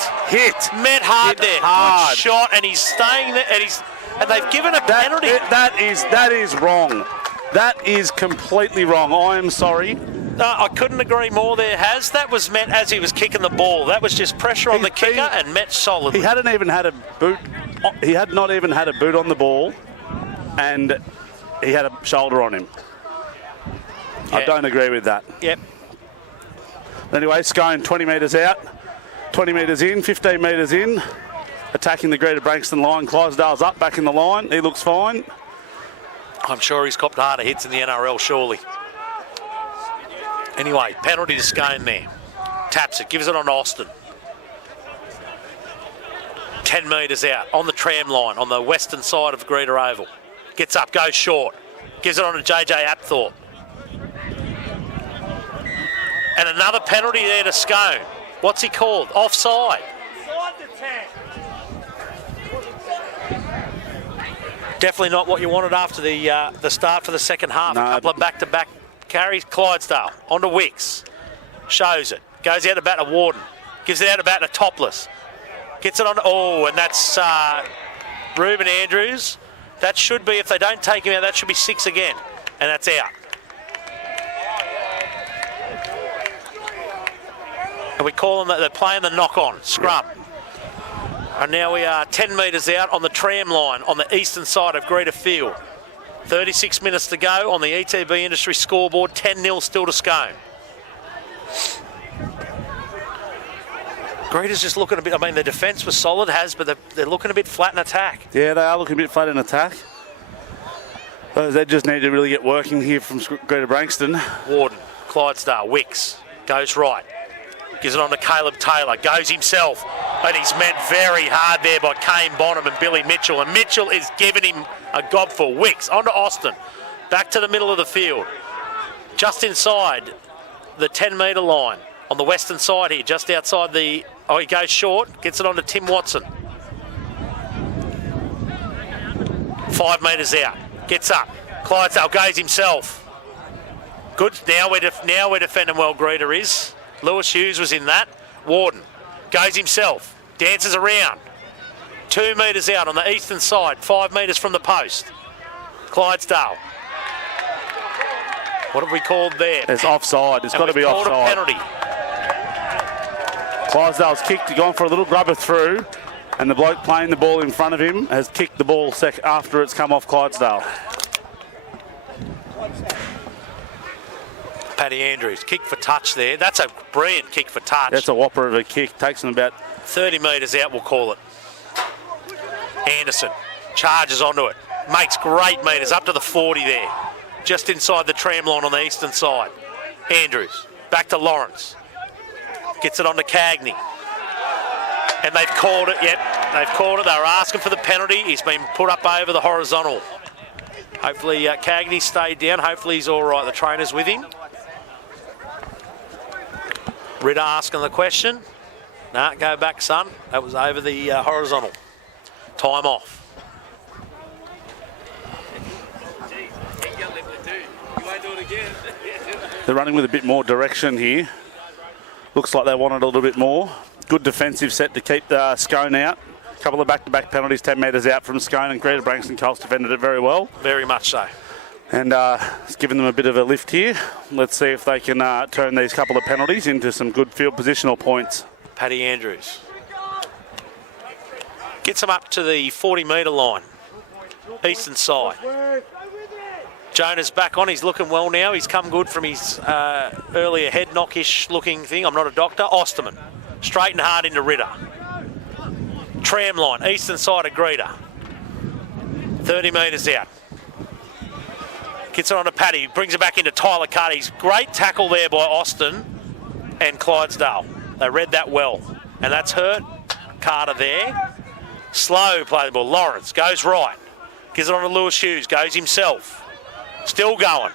Met hard there. Hard. Good shot, and he's staying there. And they've given a penalty. That is wrong. That is completely wrong. I am sorry. No, I couldn't agree more there, Has. That was met as he was kicking the ball. That was just pressure on the kicker and met solidly. He hadn't even had a boot. He had not even had a boot on the ball, and he had a shoulder on him. Yeah. I don't agree with that. Yep. Anyway, Scone 20 metres out, 20 metres in, 15 metres in, attacking the Greta-Branxton line. Clydesdale's up, back in the line. He looks fine. I'm sure he's copped harder hits in the NRL, surely. Anyway, penalty to Scone there. Taps it, gives it on to Austin. 10 metres out, on the tram line, on the western side of Greta Oval. Gets up, goes short. Gives it on to JJ Apthorpe. And another penalty there to Scone. What's he called? Offside. Definitely not what you wanted after the start for the second half. No. A couple of back-to-back carries. Clydesdale onto Wicks. Shows it. Goes out to bat to Warden. Gives it out about to Topless. Gets it on. Oh, and that's Ruben Andrews. That should be, if they don't take him out, that should be 6 again. And that's out. And we call them that they're playing the knock-on, scrum. And now we are 10 metres out on the tram line on the eastern side of Greta Field. 36 minutes to go on the ETB Industry scoreboard, 10-0 still to Scone. Greta's just looking a bit, I mean, the defence was solid, but they're looking a bit flat in attack. Yeah, they are looking a bit flat in attack. They just need to really get working here from Greta-Branxton. Warden, Clydesdale, Wicks, goes right. Gives it on to Caleb Taylor, goes himself, and he's met very hard there by Kane Bonham and Billy Mitchell, and Mitchell is giving him a gob for Wicks. On to Austin, back to the middle of the field, just inside the 10-metre line, on the western side here, just outside the, oh, he goes short, gets it on to Tim Watson. 5 metres out, gets up, Clydesdale goes himself. Good, now we're defending well, Greta is. Lewis Hughes was in that. Warden goes himself, dances around. 2 metres out on the eastern side, 5 metres from the post. Clydesdale. What have we called there? It's offside. It's got to be offside. Called a penalty. Clydesdale's kicked, gone for a little grubber through, and the bloke playing the ball in front of him has kicked the ball after it's come off Clydesdale. Paddy Andrews, kick for touch there. That's a brilliant kick for touch. That's a whopper of a kick. Takes him about 30 metres out, we'll call it. Anderson charges onto it. Makes great metres, up to the 40 there. Just inside the tram line on the eastern side. Andrews, back to Lawrence. Gets it on to Cagney. And they've called it, yep, they've called it. They were asking for the penalty. He's been put up over the horizontal. Hopefully Cagney stayed down. Hopefully he's all right. The trainer's with him. Ritter asking the question. Nah, go back, son. That was over the horizontal. Time off. They're running with a bit more direction here. Looks like they wanted a little bit more. Good defensive set to keep the Scone out. A couple of back-to-back penalties, 10 metres out from Scone, and Greta-Branxton Colts defended it very well. Very much so. And it's given them a bit of a lift here. Let's see if they can turn these couple of penalties into some good field positional points. Paddy Andrews gets them up to the 40-metre line, eastern side. Jonah's back on. He's looking well now. He's come good from his earlier head knockish looking thing. I'm not a doctor. Osterman, straight and hard into Ritter. Tram line, eastern side of Greta. 30 metres out. Gets it on to Paddy, brings it back into Tyler Carter's great tackle there by Austin and Clydesdale. They read that well, and that's hurt Carter there. Slow play the ball. Lawrence goes right, gives it on to Lewis Hughes, goes himself. Still going.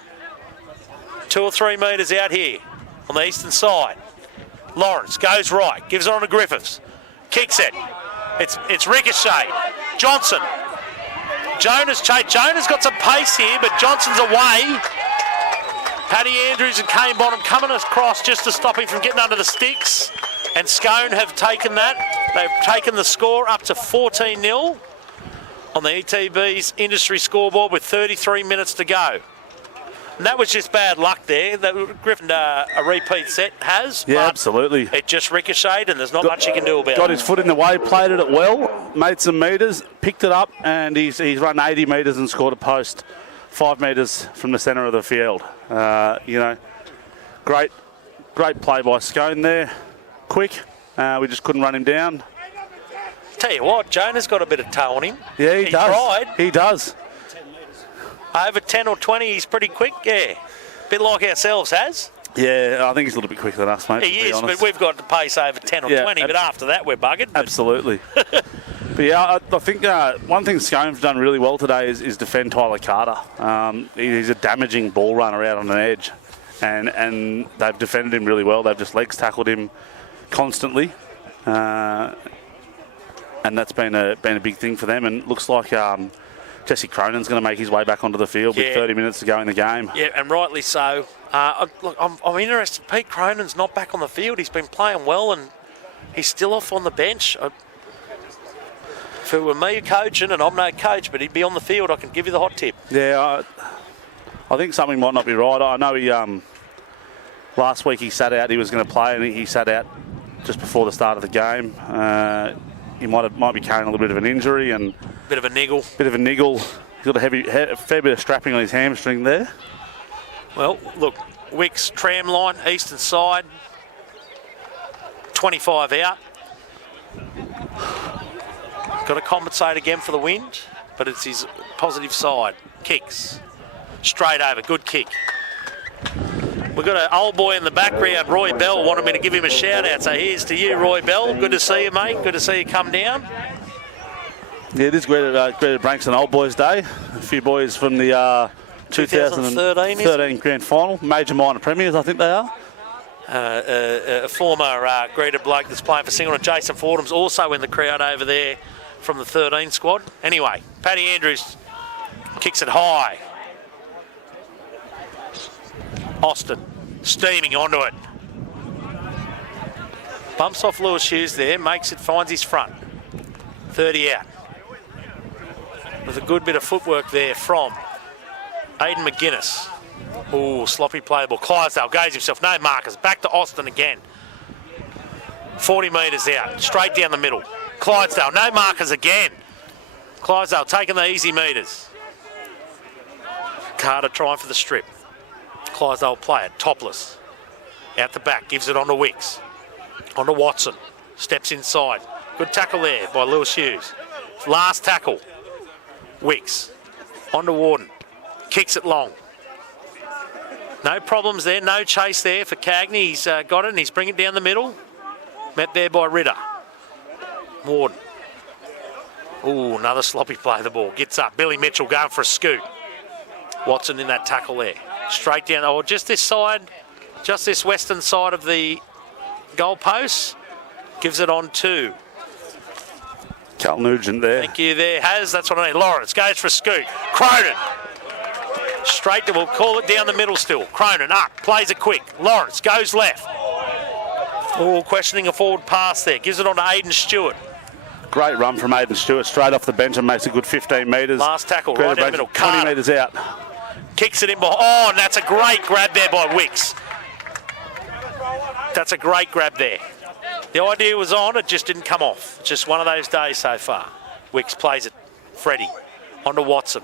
2 or 3 metres out here on the eastern side. Lawrence goes right, gives it on to Griffiths, kicks it. It's ricocheted. Johnson. Jonah's got some pace here, but Johnson's away. Paddy Andrews and Kane Bonham coming across just to stop him from getting under the sticks. And Scone have taken that. They've taken the score up to 14-0 on the ETB's industry scoreboard with 33 minutes to go. And that was just bad luck there. Griffin, a repeat set has. Yeah, absolutely. It just ricocheted, and there's not much he can do about it. Got his foot in the way, played it well, made some metres, picked it up, and he's run 80 metres and scored a post 5 metres from the centre of the field. Great play by Scone there. Quick. We just couldn't run him down. Tell you what, Jonah's got a bit of toe on him. Yeah, he does. Tried. He does. Over 10 or 20, he's pretty quick, yeah. Bit like ourselves has. Yeah, I think he's a little bit quicker than us, mate. He is, but we've got the pace over 10 or 20, but after that we're buggered. Absolutely. But yeah, I think one thing Scone's done really well today is defend Tyler Carter. He's a damaging ball runner out on an edge, and they've defended him really well. They've just legs tackled him constantly, and that's been a big thing for them. And it looks like Jesse Cronin's going to make his way back onto the field with 30 minutes to go in the game. Yeah, and rightly so. Look, I'm interested. Pete Cronin's not back on the field. He's been playing well, and He's still off on the bench. If it were me coaching, and I'm no coach, but he'd be on the field, I can give you the hot tip. Yeah, I think something might not be right. I know he last week he sat out. He was going to play, and he sat out just before the start of the game. He might be carrying a little bit of an injury and Bit of a niggle. He's got a fair bit of strapping on his hamstring there. Well, look, Wicks tram line, eastern side, 25 out. Got to compensate again for the wind, but it's his positive side. Kicks. Straight over, good kick. We've got an old boy in the background, Roy Bell, wanted me to give him a shout out. So here's to you, Roy Bell. Good to see you, mate. Good to see you come down. Yeah, it is Greta-Branxton Old Boys Day. A few boys from the 2013 Grand Final. Major minor premiers, I think they are. A former Greta bloke that's playing for Singleton, Jason Fordham's also in the crowd over there from the 13 squad. Anyway, Paddy Andrews kicks it high. Austin steaming onto it. Bumps off Lewis Hughes there, makes it, finds his front. 30 out. With a good bit of footwork there from Aidan McGuinness. Ooh, sloppy play the ball. Clydesdale goes himself, no markers. Back to Austin again. 40 metres out, straight down the middle. Clydesdale, no markers again. Clydesdale taking the easy metres. Carter trying for the strip. Clydesdale play it, topless. Out the back, gives it on to Wicks. On to Watson. Steps inside. Good tackle there by Lewis Hughes. Last tackle. Wicks. On to Warden. Kicks it long. No problems there, no chase there for Cagney. He's got it and he's bringing it down the middle. Met there by Ritter. Warden. Ooh, another sloppy play of the ball. Gets up. Billy Mitchell going for a scoot. Watson in that tackle there. Straight down, or just this side, just this western side of the goal post. Gives it on to Cal Nugent there. Thank you there. That's what I need. Lawrence goes for a scoot. Cronin. Straight to, we'll call it down the middle still. Cronin up, plays it quick. Lawrence goes left. Oh, questioning a forward pass there. Gives it on to Aidan Stewart. Great run from Aidan Stewart, straight off the bench and makes a good 15 metres. Last tackle, right down the middle. 20 metres out. Kicks it in behind. Oh, and that's a great grab there by Wicks. That's a great grab there. The idea was on, it just didn't come off. It's just one of those days so far. Wicks plays it. Freddie. On to Watson.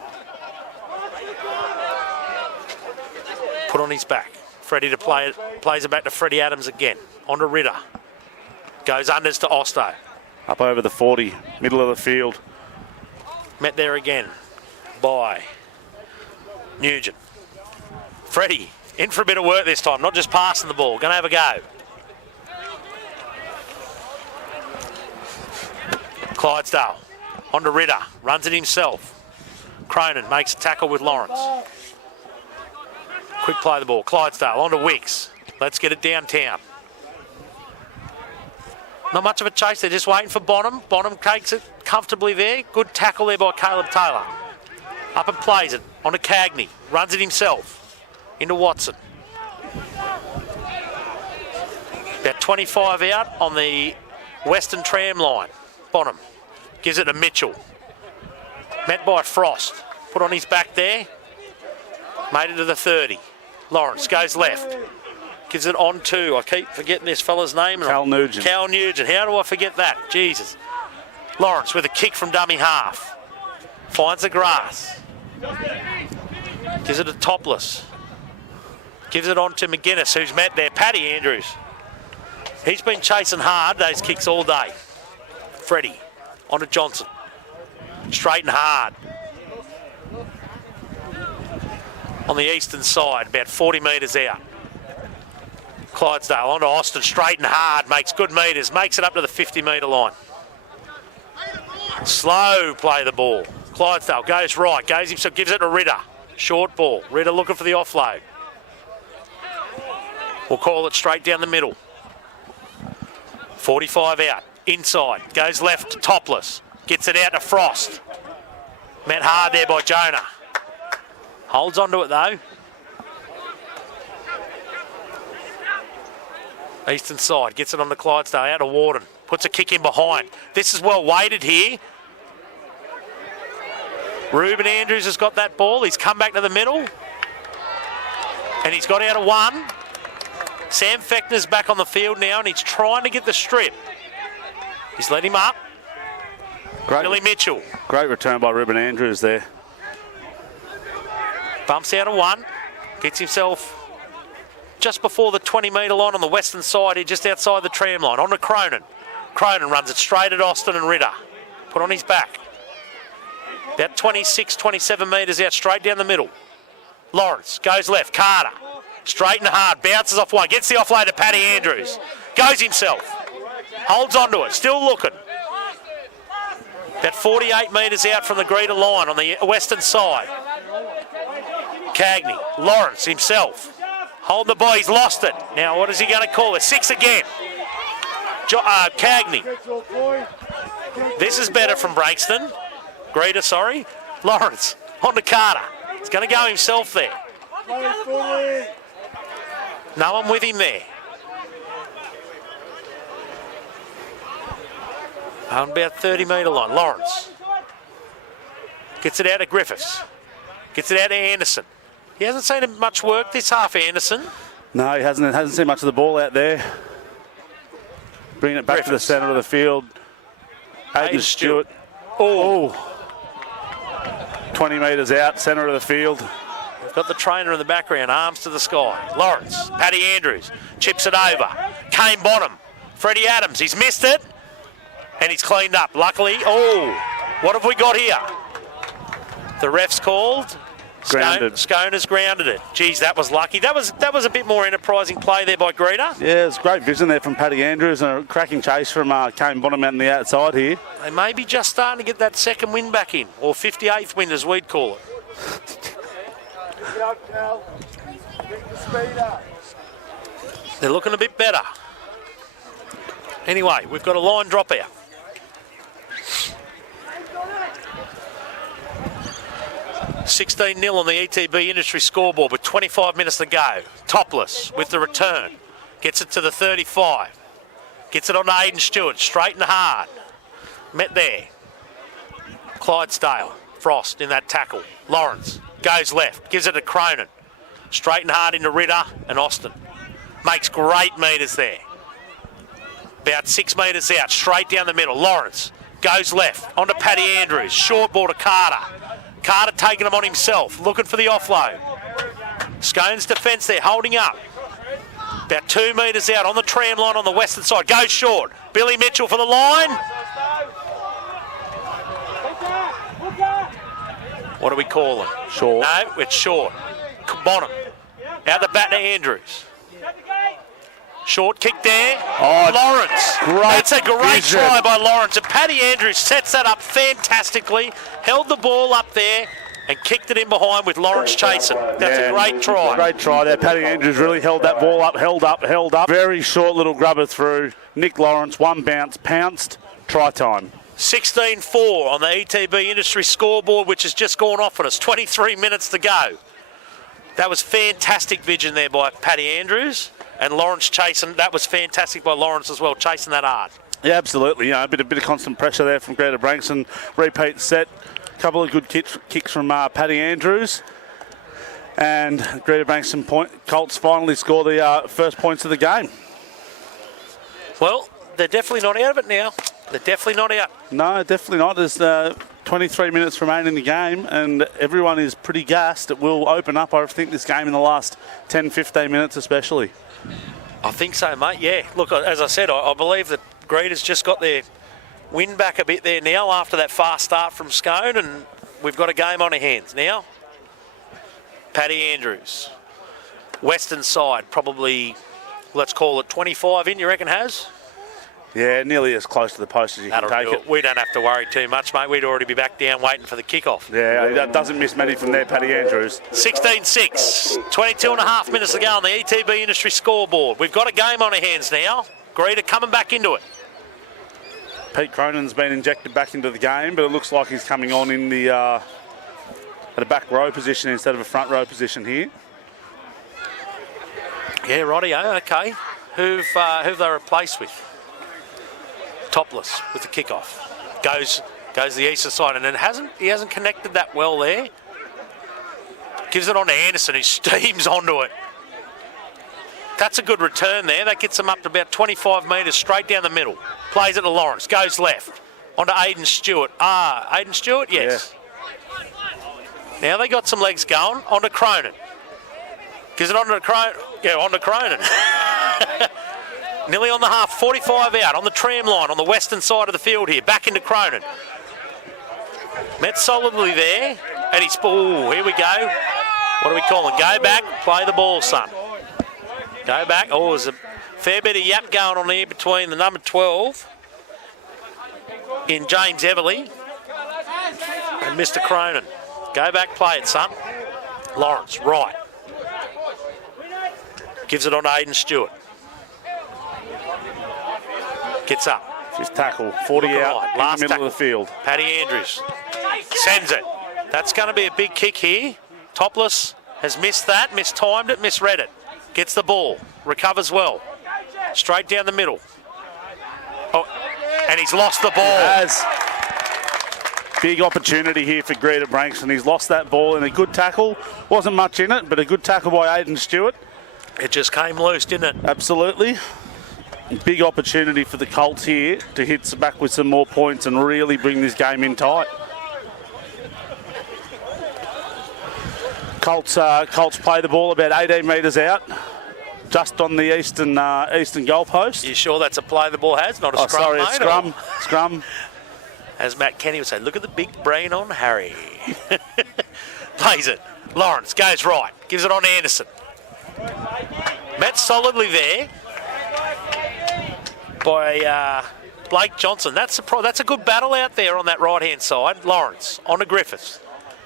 Put on his back. Freddie to play it. Plays it back to Freddie Adams again. On to Ritter. Goes unders to Osto. Up over the 40, middle of the field. Met there again by Nugent. Freddie in for a bit of work this time, not just passing the ball. Going to have a go. Clydesdale on to Ritter. Runs it himself. Cronin makes a tackle with Lawrence. Quick play the ball. Clydesdale on to Wicks. Let's get it downtown. Not much of a chase. They're just waiting for Bonham. Bonham takes it comfortably there. Good tackle there by Caleb Taylor. Up and plays it. On to Cagney. Runs it himself. Into Watson. About 25 out on the western tram line. Bonham. Gives it to Mitchell. Met by Frost. Put on his back there. Made it to the 30. Lawrence goes left. Gives it on to, I keep forgetting this fella's name. Cal Nugent. Cal Nugent. How do I forget that? Jesus. Lawrence with a kick from dummy half. Finds the grass. Gives it to Topless. Gives it on to McGuinness, who's met there. Paddy Andrews. He's been chasing hard those kicks all day. Freddie. On to Johnson. Straight and hard. On the eastern side, about 40 metres out. Clydesdale on to Austin, straight and hard, makes good metres, makes it up to the 50-metre line. Slow play the ball. Clydesdale goes right, goes himself, gives it to Ritter. Short ball. Ritter looking for the offload. We'll call it straight down the middle. 45 out, inside, goes left to Topless. Gets it out to Frost. Met hard there by Jonah. Holds onto it though. Eastern side, gets it on to Clydesdale, out to Warden. Puts a kick in behind. This is well weighted here. Ruben Andrews has got that ball. He's come back to the middle. And he's got out of one. Sam Fechner's back on the field now, and he's trying to get the strip. He's let him up. Billy Mitchell. Great return by Ruben Andrews there. Bumps out of one. Gets himself just before the 20-metre line on the western side here, just outside the tram line. On to Cronin. Cronin runs it straight at Austin and Ritter. Put on his back. About 26, 27 metres out, straight down the middle. Lawrence goes left. Carter. Straight and hard. Bounces off one. Gets the offload to Paddy Andrews. Goes himself. Holds onto it. Still looking. About 48 metres out from the Greta line on the western side. Cagney. Lawrence himself. Holding the ball. He's lost it. Now, what is he going to call it? 6 again. Cagney. This is better from Branxton. Greta, sorry. Lawrence. On to Carter. He's going to go himself there. No one with him there. On about 30-metre line. Lawrence. Gets it out to Griffiths. Gets it out to Anderson. He hasn't seen much work this half, Anderson. No, he hasn't seen much of the ball out there. Bringing it back to the centre of the field. Hayden Stewart. Oh. 20 metres out, centre of the field. We've got the trainer in the background, arms to the sky. Lawrence, Paddy Andrews, chips it over. Kane Bonham, Freddie Adams, he's missed it. And he's cleaned up, luckily. Oh, what have we got here? The ref's called. Grounded. Scone has grounded it. Geez, that was lucky. That was a bit more enterprising play there by Greta. Yeah, it's great vision there from Paddy Andrews and a cracking chase from Kane Bonham out on the outside here. They may be just starting to get that second win back in, or 58th win as we'd call it. They're looking a bit better. Anyway, we've got a line drop out. $16-0 on the ETB Industry scoreboard with 25 minutes to go. Topless with the return. Gets it to the 35. Gets it on to Hayden Stewart. Straight and hard. Met there. Clydesdale. Frost in that tackle. Lawrence goes left. Gives it to Cronin. Straight and hard into Ritter and Austin. Makes great metres there. About 6 metres out. Straight down the middle. Lawrence goes left. On to Paddy Andrews. Short ball to Carter. Carter taking him on himself, looking for the offload. Scone's defence there, holding up. About 2 metres out on the tram line on the western side. Goes short. Billy Mitchell for the line. What do we call him? Short. No, it's short. Bonham. Out the bat to Andrews. Short kick there. Oh, Lawrence. That's a great vision. try by Lawrence. And Paddy Andrews sets that up fantastically. Held the ball up there and kicked it in behind with Lawrence chasing. That's a great try. Great try there. Paddy Andrews really held that ball up, held up. Very short little grubber through. Nick Lawrence, one bounce, pounced, try time. 16-4 on the ETB Industry scoreboard, which has just gone off on us. 23 minutes to go. That was fantastic vision there by Paddy Andrews. And Lawrence chasing, that was fantastic by Lawrence as well, chasing that hard. Yeah, absolutely. You know, a bit of constant pressure there from Greta-Branxton. Repeat set. A couple of good kicks from Paddy Andrews. And Greta-Branxton Colts finally score the first points of the game. Well, they're definitely not out of it now. They're definitely not out. No, definitely not. There's 23 minutes remaining in the game, and everyone is pretty gassed. It will open up, I think, this game in the last 10, 15 minutes especially. I think so, mate, yeah. Look, as I said, I believe that Greta's just got their win back a bit there now after that fast start from Scone, and we've got a game on our hands now. Paddy Andrews. Western side, probably, let's call it 25 in, you reckon, has? Yeah, nearly as close to the post as you can take it. We don't have to worry too much, mate. We'd already be back down waiting for the kickoff. Yeah, that doesn't miss many from there, Paddy Andrews. 16-6, 22 and a half minutes to go on the ETB Industry scoreboard. We've got a game on our hands now. Greta coming back into it. Pete Cronin's been injected back into the game, but it looks like he's coming on in the at a back row position instead of a front row position here. Yeah, rightio, okay. Who've they replaced with? Topless with the kickoff. Goes the eastern side, and then he hasn't connected that well there. Gives it on to Anderson, who steams onto it. That's a good return there. That gets him up to about 25 metres straight down the middle. Plays it to Lawrence, goes left. Onto Aiden Stewart. Aiden Stewart, yes. Yeah. Now they got some legs going. Onto Cronin. Gives it onto Cronin. Yeah, onto Cronin. Nearly on the half, 45 out, on the tram line, on the western side of the field here. Back into Cronin. Met solidly there. And he's, here we go. What do we call it? Go back, play the ball, son. Go back. There's a fair bit of yap going on here between the number 12 in James Everly and Mr. Cronin. Go back, play it, son. Lawrence, right. Gives it on to Aiden Stewart. Gets up. His tackle, 40 out, last in the middle of the field. Paddy Andrews sends it. That's going to be a big kick here. Topless has missed that, mistimed it, misread it. Gets the ball, recovers well. Straight down the middle. And he's lost the ball. He has. Big opportunity here for Greta-Branxton. He's lost that ball in a good tackle. Wasn't much in it, but a good tackle by Aiden Stewart. It just came loose, didn't it? Absolutely. Big opportunity for the Colts here to hit back with some more points and really bring this game in tight. Colts play the ball about 18 metres out, just on the eastern goal post. You sure that's a play the ball has, not a scrum? Sorry, mate, scrum. As Matt Kenny would say, look at the big brain on Harry. Plays it. Lawrence goes right, gives it on Anderson. Met solidly there by Blake Johnson. That's a good battle out there on that right-hand side. Lawrence on to Griffiths.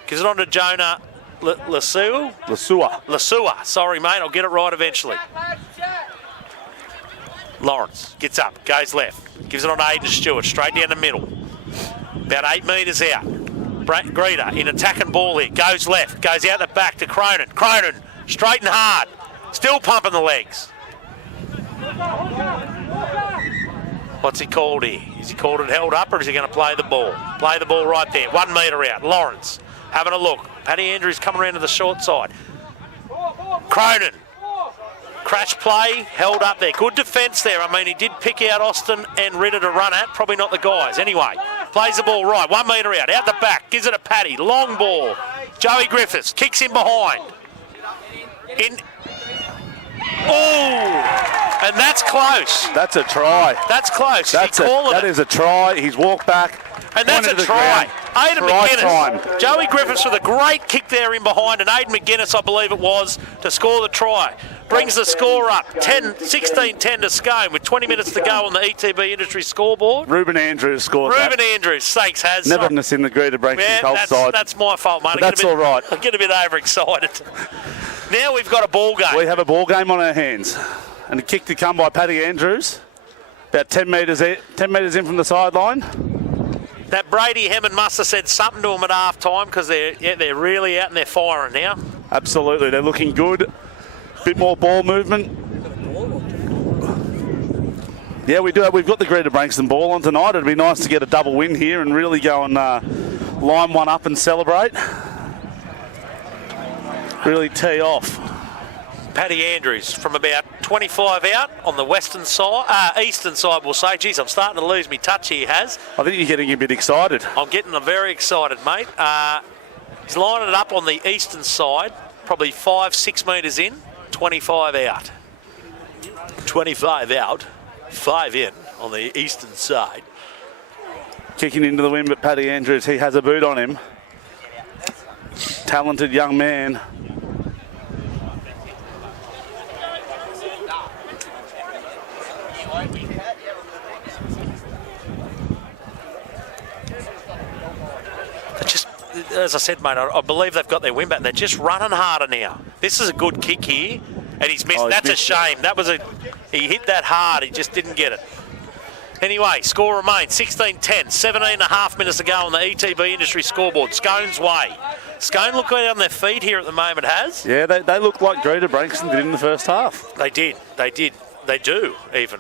Gives it on to Jonah Lasua. Sorry, mate. I'll get it right eventually. Lawrence gets up, goes left. Gives it on to Aiden Stewart, straight down the middle. About 8 metres out. Greta in attacking ball here. Goes left, goes out the back to Cronin. Cronin, straight and hard. Still pumping the legs. What's he called here? Is he called it held up, or is he going to play the ball? Play the ball right there. 1 metre out. Lawrence having a look. Paddy Andrews coming around to the short side. Cronin. Crash play, held up there. Good defence there. I mean, he did pick out Austin and Ritter to run at. Probably not the guys. Anyway, plays the ball right. 1 metre out. Out the back. Gives it a Paddy. Long ball. Joey Griffiths kicks in behind. And that's close. That's a try. That's close. That is a try. He's walked back. And that's a try. Aidan McGuinness. Joey Griffiths with a great kick there in behind, and Aidan McGuinness, I believe it was, to score the try. Brings the score up, 16-10 to Scone, with 20 minutes to go on the ETB Industry scoreboard. Ruben Andrews scored that. Ruben Andrews, sakes has. Never in the Greta-Branxton Colts side. That's my fault, mate. That's all right. I get a bit overexcited. Now we've got a ball game. We have a ball game on our hands. And a kick to come by Paddy Andrews. About 10 metres in from the sideline. That Brady Hemmond must have said something to him at half time, because they're really out and they're firing now. Absolutely, they're looking good. Bit more ball movement. Yeah, we do. We've got the Greta-Branxton ball on tonight. It'd be nice to get a double win here and really go and line one up and celebrate. Really tee off. Paddy Andrews from about 25 out on the western side, eastern side, we'll say. Geez, I'm starting to lose me touch here, Has. I think you're getting a bit excited. I'm very excited, mate. He's lining it up on the eastern side, probably 5-6 metres in, 25 out. 25 out, 5 in on the eastern side. Kicking into the wind, but Paddy Andrews, he has a boot on him. Talented young man. As I said, mate, I believe they've got their win back. They're just running harder now. This is a good kick here, and he's missed. That's a shame. He hit that hard. He just didn't get it. Anyway, score remains 16-10. 17 and a half minutes to go on the ETB Industry scoreboard. Scone's way. Scone look on their feet here at the moment, Has. Yeah, they look like Greta-Branxton did in the first half. They did. They do, even.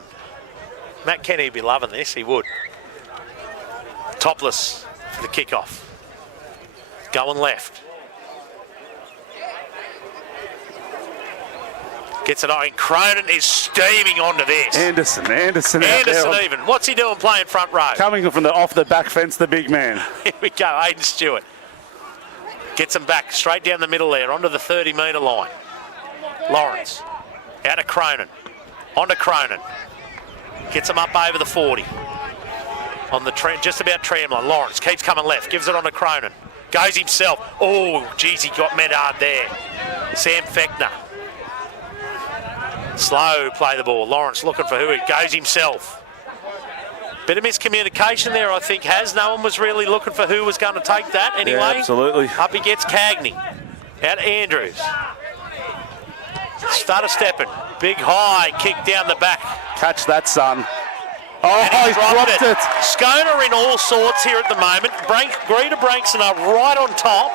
Matt Kenny would be loving this, he would. Topless for the kickoff. Going left. Gets it on. Cronin is steaming onto this. Anderson even. What's he doing playing front row? Coming from off the back fence, the big man. Here we go, Aiden Stewart. Gets him back straight down the middle there, onto the 30-metre line. Lawrence. Out to Cronin. Onto Cronin. Gets him up over the 40. On the just about tram line. Lawrence keeps coming left. Gives it on to Cronin. Goes himself. Oh, geez, he got met hard there. Sam Fechner. Slow play the ball. Lawrence looking for who he goes himself. Bit of miscommunication there, I think, no one was really looking for who was going to take that anyway. Yeah, absolutely. Up he gets Cagney. Out to Andrews. Starter stepping. Big high kick down the back. Catch that, son. Oh, he's dropped it. Scone are in all sorts here at the moment. Greta-Branxton are right on top.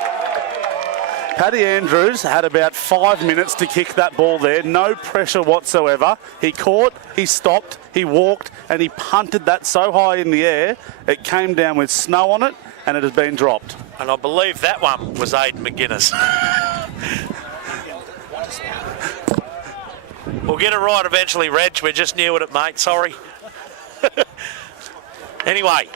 Paddy Andrews had about 5 minutes to kick that ball there. No pressure whatsoever. He caught, he stopped, he walked, and he punted that so high in the air, it came down with snow on it, and it has been dropped. And I believe that one was Aiden McGuinness. We'll get it right eventually, Reg. We're just new at it, mate. Sorry. Anyway,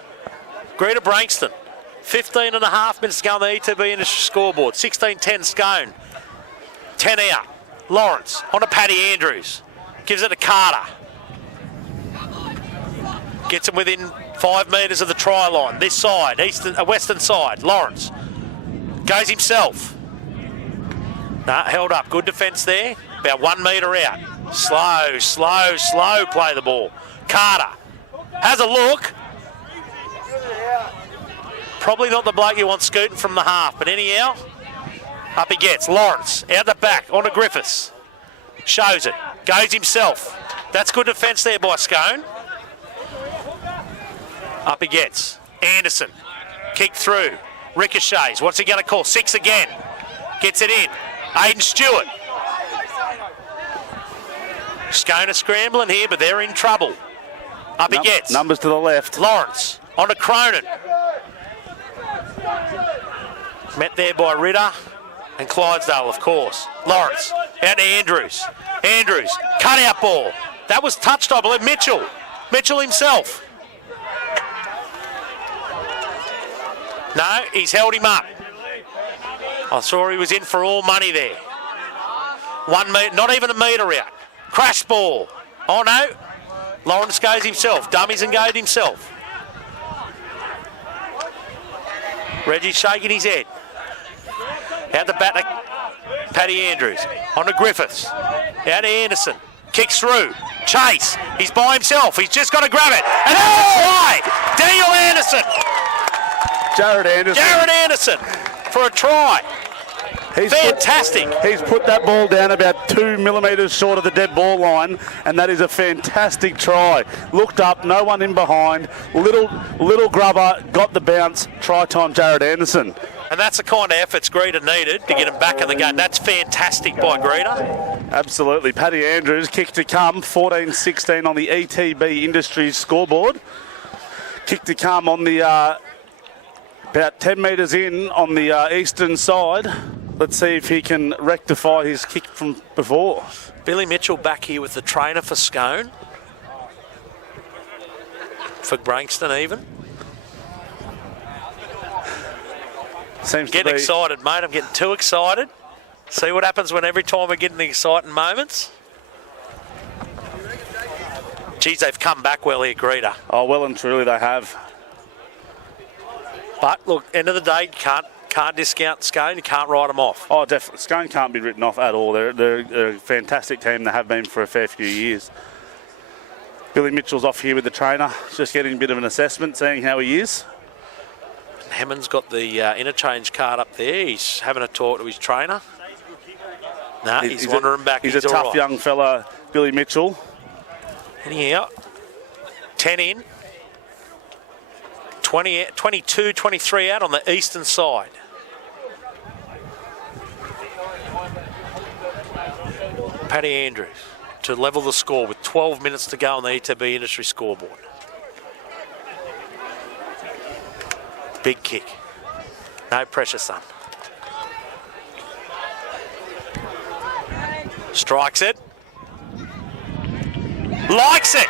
Greta-Branxton. 15 and a half minutes to go on the ETB industry scoreboard. 16-10 Scone. 10 out. Lawrence on to Paddy Andrews. Gives it to Carter. Gets him within 5 metres of the try line. This side, western side. Lawrence goes himself. Held up. Good defence there. About 1 metre out. Slow play the ball. Carter has a look. Probably not the bloke you want scooting from the half, but anyhow, up he gets. Lawrence out the back onto Griffiths. Shows it. Goes himself. That's good defence there by Scone. Up he gets. Anderson. Kick through. Ricochets. What's he going to call? 6 again. Gets it in. Aiden Stewart. Scone are scrambling here, but they're in trouble. Up he gets. Numbers to the left. Lawrence onto Cronin. Met there by Ritter and Clydesdale, of course. Lawrence out to Andrews. Andrews, cut out ball. That was touched, I believe. Mitchell himself. No, he's held him up. I saw he was in for all money there. 1 metre, not even a metre out. Crash ball. Oh no. Lawrence goes himself. Dummies and goes himself. Reggie's shaking his head. Out the back to Paddy Andrews. On to Griffiths. Out to Anderson. Kicks through. Chase. He's by himself. He's just got to grab it. And that's a try. Daniel Anderson. Jared Anderson for a try. Fantastic. He's put that ball down about 2 millimetres short of the dead ball line, and that is a fantastic try. Looked up, no one in behind. Little grubber, got the bounce. Try time, Jared Anderson. And that's the kind of efforts Greta needed to get him back in the game. That's fantastic by Greta. Absolutely. Paddy Andrews, kick to come, 14-16 on the ETB Industries scoreboard. Kick to come on the about 10 metres in on the eastern side. Let's see if he can rectify his kick from before. Billy Mitchell back here with the trainer for Scone. For Branxton even. Seems getting excited, mate. I'm getting too excited. See what happens when every time we get in the exciting moments. Geez, they've come back well here, Greta. Oh, well and truly they have. But look, end of the day, can't discount Scone. You can't write them off. Oh, definitely. Scone can't be written off at all. They're a fantastic team. They have been for a fair few years. Billy Mitchell's off here with the trainer, just getting a bit of an assessment, seeing how he is. Hammond's got the interchange card up there. He's having a talk to his trainer. No, he's wandering back. He's a tough young fella, Billy Mitchell. Anyhow, 10 in. 22, 23 out on the eastern side. Paddy Andrews to level the score with 12 minutes to go on the ETB Industry scoreboard. Big kick. No pressure, son. Strikes it. Likes it.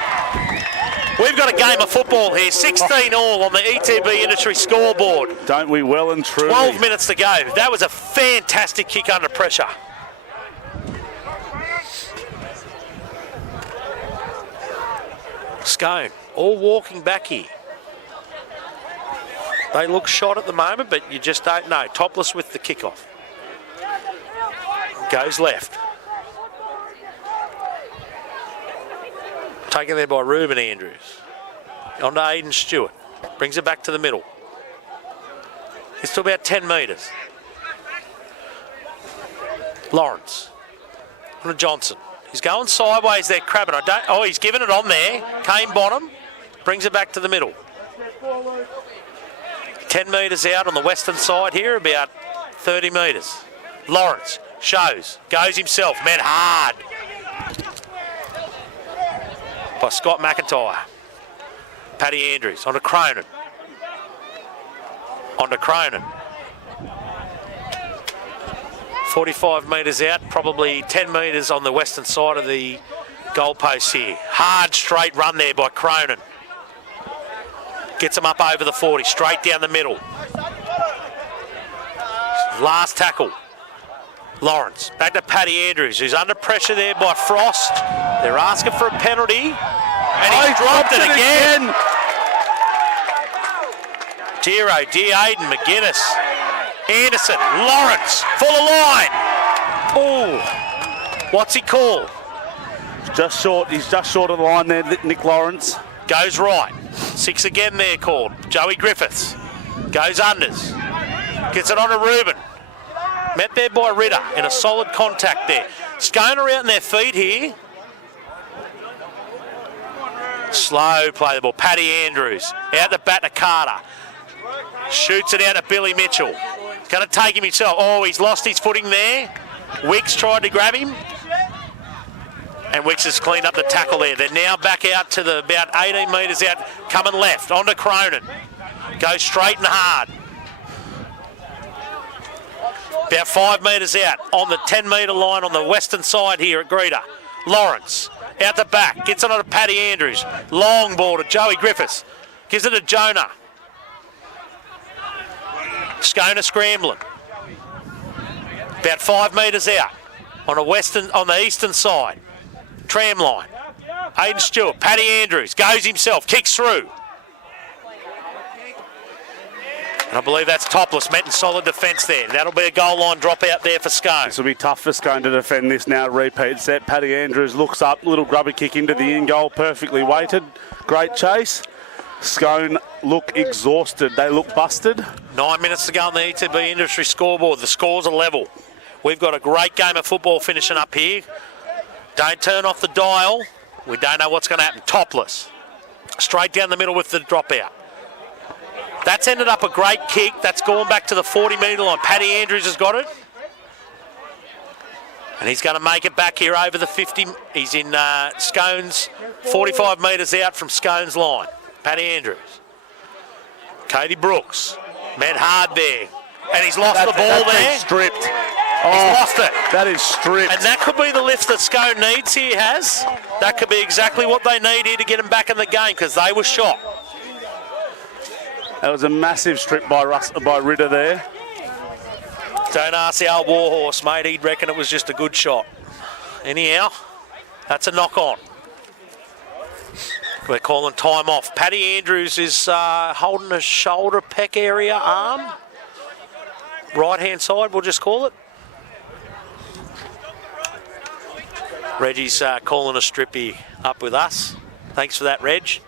We've got a game of football here. 16 all on the ETB Industry scoreboard. Don't we well and truly? 12 minutes to go. That was a fantastic kick under pressure. Scone, all walking back here. They look shot at the moment, but you just don't know. Topless with the kickoff. Goes left. Taken there by Ruben Andrews. On to Aidan Stewart. Brings it back to the middle. It's to about 10 metres. Lawrence. On to Johnson. He's going sideways there, crabbing. He's given it on there. Came bottom. Brings it back to the middle. 10 metres out on the western side here, about 30 metres. Lawrence shows. Goes himself. Met hard. By Scott McIntyre. Paddy Andrews on to Cronin. On to Cronin. 45 metres out, probably 10 metres on the western side of the goalpost here. Hard straight run there by Cronin. Gets him up over the 40, straight down the middle. Last tackle. Lawrence, back to Paddy Andrews, who's under pressure there by Frost. They're asking for a penalty. And he dropped it again. Dear Aiden McGuinness. Anderson, Lawrence, full of line. Oh, what's he called? Just short. He's just short of the line there, Nick Lawrence. Goes right. 6 again there called. Joey Griffiths. Goes unders. Gets it on to Ruben. Met there by Ritter in a solid contact there. Scone are out in their feet here. Slow play the ball. Paddy Andrews out the bat to Carter. Shoots it out to Billy Mitchell. Going to take him himself. Oh, he's lost his footing there. Wicks tried to grab him. And Wicks has cleaned up the tackle there. They're now back out to the about 18 metres out, coming left. On to Cronin. Goes straight and hard. About 5 metres out on the 10-metre line on the western side here at Greta. Lawrence out the back. Gets it on to Paddy Andrews. Long ball to Joey Griffiths. Gives it to Jonah. Scone scrambling. About 5 metres out on the eastern side. Tram line. Aidan Stewart, Paddy Andrews, goes himself, kicks through. And I believe that's Topless, met in solid defence there. That'll be a goal line drop out there for Scone. This will be tough for Scone to defend this now. Repeat set. Paddy Andrews looks up, little grubber kick into the in goal, perfectly weighted. Great chase. Scone look exhausted. They look busted. 9 minutes to go on the ETB Industry scoreboard. The scores are level. We've got a great game of football finishing up here. Don't turn off the dial. We don't know what's going to happen. Topless. Straight down the middle with the dropout. That's ended up a great kick. That's gone back to the 40-metre line. Paddy Andrews has got it. And he's going to make it back here over the 50. He's in Scone's 45 metres out from Scone's line. Paddy Andrews. Cody Brooks. Met hard there. And he's lost the ball there. Stripped. He's lost it. That is stripped. And that could be the lift that Scone needs here, has. That could be exactly what they need here to get him back in the game, because they were shot. That was a massive strip by Ritter there. Don't ask the old warhorse, mate. He'd reckon it was just a good shot. Anyhow, that's a knock-on. We're calling time off. Paddy Andrews is holding a shoulder, pec area, arm. Right-hand side, we'll just call it. Reggie's calling a strippy up with us. Thanks for that, Reg.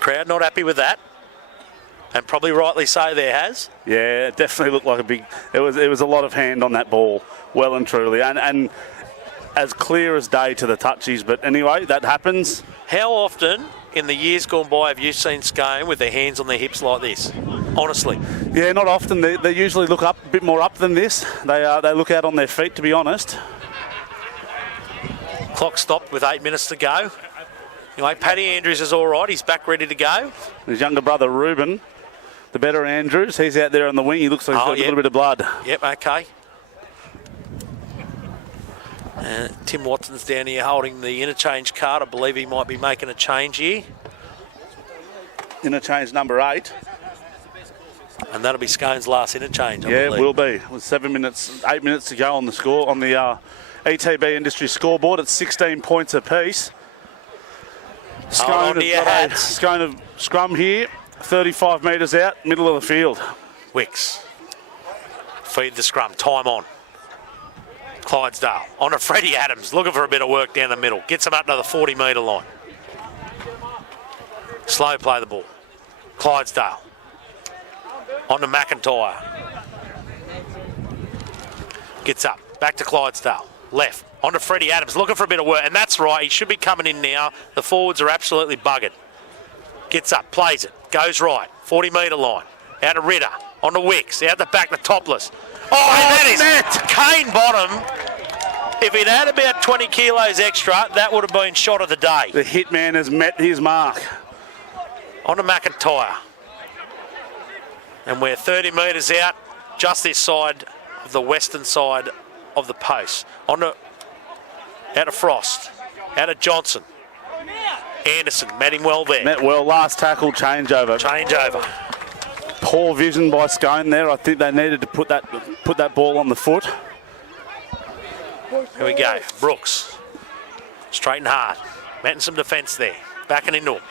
Crowd not happy with that, and probably rightly so there has. Yeah, it definitely looked like a big... It was a lot of hand on that ball, well and truly, and as clear as day to the touchies, but anyway, that happens. How often in the years gone by have you seen Scone with their hands on their hips like this? Honestly. Yeah, not often. They usually look up a bit more up than this. They look out on their feet, to be honest. Clock stopped with 8 minutes to go. Anyway, Paddy Andrews is all right. He's back ready to go. His younger brother, Ruben, the better Andrews, he's out there on the wing. He looks like he's got a little bit of blood. Yep, okay. Tim Watson's down here holding the interchange card. I believe he might be making a change here. Interchange number 8. And that'll be Scone's last interchange, I Yeah, believe. it will be. With 8 minutes to go on the score, on the ETB Industry scoreboard. It's 16 points apiece. Hold on to your hats. Scone of scrum here, 35 metres out, middle of the field. Wicks. Feed the scrum. Time on. Clydesdale. On to Freddie Adams. Looking for a bit of work down the middle. Gets him up to the 40-metre line. Slow play the ball. Clydesdale. On to McIntyre. Gets up. Back to Clydesdale. Left. On to Freddie Adams. Looking for a bit of work. And that's right. He should be coming in now. The forwards are absolutely buggered. Gets up. Plays it. Goes right. 40-metre line. Out to Ritter. On to Wicks. Out the back to Topless. Oh, and that is Kane bottom. If he'd had about 20 kilos extra, that would have been shot of the day. The hitman has met his mark. On to McIntyre. And we're 30 metres out, just this side of the western side of the post. On to out of Frost. Out of Johnson. Anderson met him well there. Met well. Last tackle, changeover. Changeover. Poor vision by Scone there. I think they needed to put that ball on the foot. Here we go. Brooks. Straight and hard. Metting some defence there. Backing into him.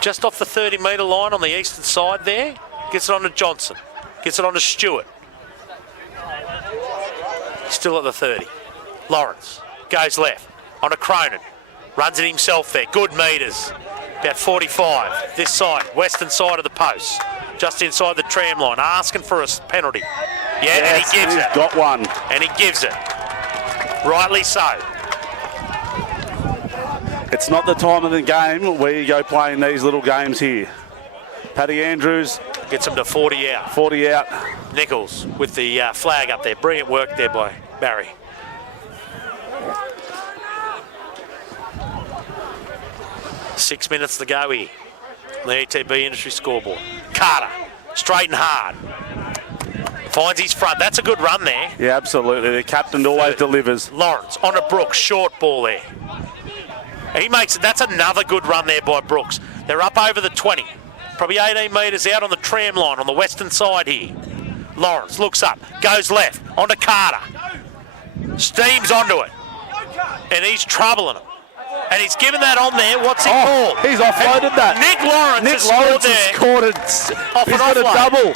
Just off the 30-metre line on the eastern side there. Gets it on to Johnson. Gets it on to Stewart. Still at the 30. Lawrence goes left. On to Cronin. Runs it himself there. Good metres. About 45. This side, western side of the post. Just inside the tram line. Asking for a penalty. Yeah, yes, and he gives it. Got one. And he gives it. Rightly so. It's not the time of the game where you go playing these little games here. Paddy Andrews gets him to 40 out. 40 out. Nichols with the flag up there. Brilliant work there by Barry. Six minutes to go here. The ETB Industry scoreboard. Carter, straight and hard. Finds his front. That's a good run there. Yeah, absolutely. The captain always delivers. Lawrence on to Brooks. Short ball there. He makes it. That's another good run there by Brooks. They're up over the 20. Probably 18 metres out on the tram line on the western side here. Lawrence looks up. Goes left. On to Carter. Steams onto it. And he's troubling him. And he's given that on there. What's he called? He's offloaded that. Nick Lawrence has scored there. He's got a double.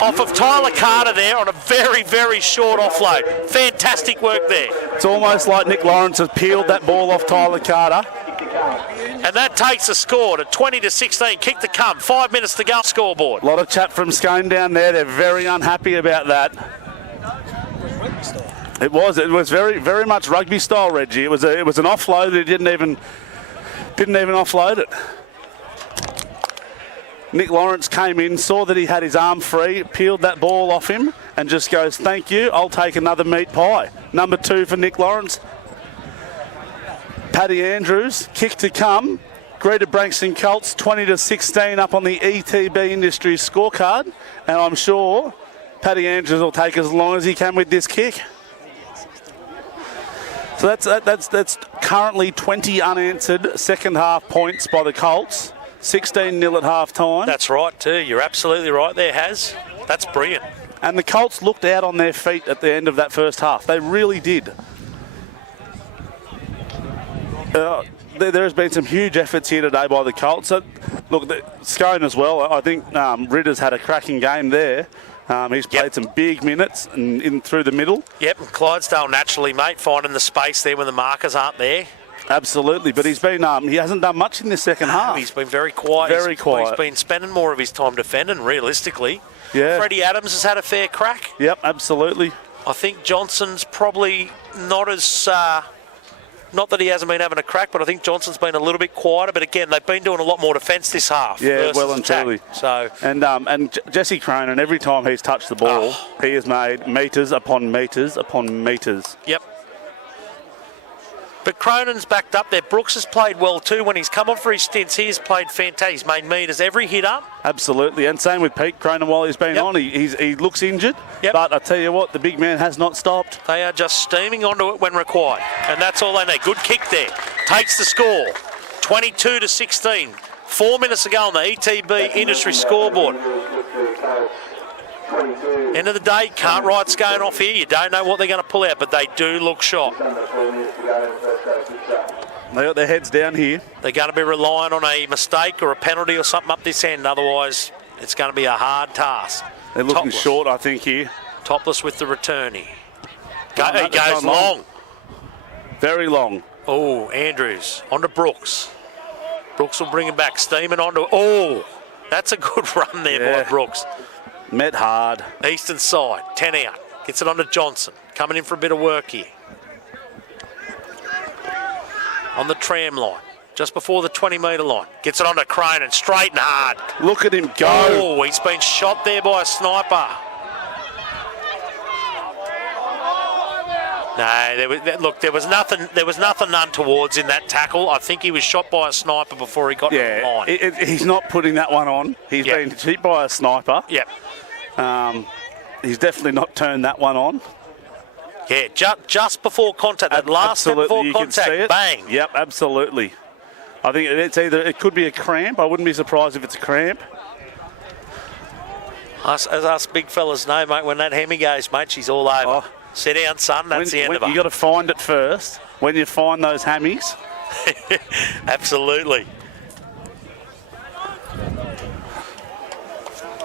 Off of Tyler Carter there on a very, very short offload. Fantastic work there. It's almost like Nick Lawrence has peeled that ball off Tyler Carter. And that takes the score to 20-16. Kick to come. 5 minutes to go. Scoreboard. A lot of chat from Scone down there. They're very unhappy about that. It was very, very much rugby style, Reggie. It was an offload. He didn't even offload it. Nick Lawrence came in, saw that he had his arm free, peeled that ball off him, and just goes, "Thank you. I'll take another meat pie." Number 2 for Nick Lawrence. Paddy Andrews, kick to come. Greta-Branxton Colts 20-16 up on the ETB Industry scorecard, and I'm sure Paddy Andrews will take as long as he can with this kick. So that's currently 20 unanswered second half points by the Colts. 16-0 at half time. That's right too. You're absolutely right there, Haz. That's brilliant. And the Colts looked out on their feet at the end of that first half. They really did. There has been some huge efforts here today by the Colts. Look, Scone as well. I think Ritter's had a cracking game there. He's played some big minutes and in through the middle. Yep, and Clydesdale naturally, mate, finding the space there when the markers aren't there. Absolutely, but he's been he hasn't done much in this second half. He's been very quiet. Very quiet. He's been spending more of his time defending, realistically. Yeah. Freddie Adams has had a fair crack. Yep, absolutely. I think Johnson's probably not as... not that he hasn't been having a crack, but I think Johnson's been a little bit quieter. But again, they've been doing a lot more defence this half. Yeah, well and truly. So and Jesse Cronin, every time he's touched the ball, he has made metres upon metres upon metres. Yep. But Cronin's backed up there. Brooks has played well too. When he's come on for his stints, he has played fantastic. He's made meters every hit up. Absolutely, and same with Pete Cronin while he's been on. He looks injured, but I tell you what, the big man has not stopped. They are just steaming onto it when required, and that's all they need. Good kick there. Takes the score, 22-16. 4 minutes to go on the ETB industry scoreboard. End of the day, can't write Scone off here. You don't know what they're going to pull out, but they do look sharp. They got their heads down here. They're going to be relying on a mistake or a penalty or something up this end. Otherwise, it's going to be a hard task. They're looking short, I think, here. Topless with the returnee. He goes long. Very long. Oh, Andrews onto Brooks. Brooks will bring him back. Steaming onto... Oh, that's a good run there by Brooks. Met hard. Eastern side, 10 out. Gets it onto Johnson. Coming in for a bit of work here. On the tram line, just before the 20-metre line. Gets it onto Cronin, straight and hard. Look at him go. Oh, he's been shot there by a sniper. No, there was nothing untowards in that tackle. I think he was shot by a sniper before he got to the line. He's not putting that one on. He's been hit by a sniper. Yep. He's definitely not turned that one on. Yeah, just before contact, that last step before contact, bang. Yep, absolutely. I think it could be a cramp. I wouldn't be surprised if it's a cramp. As us big fellas know, mate, when that hemi goes, mate, she's all over. Oh. Sit down, son, that's the end of it. You got to find it first. When you find those hammies. Absolutely.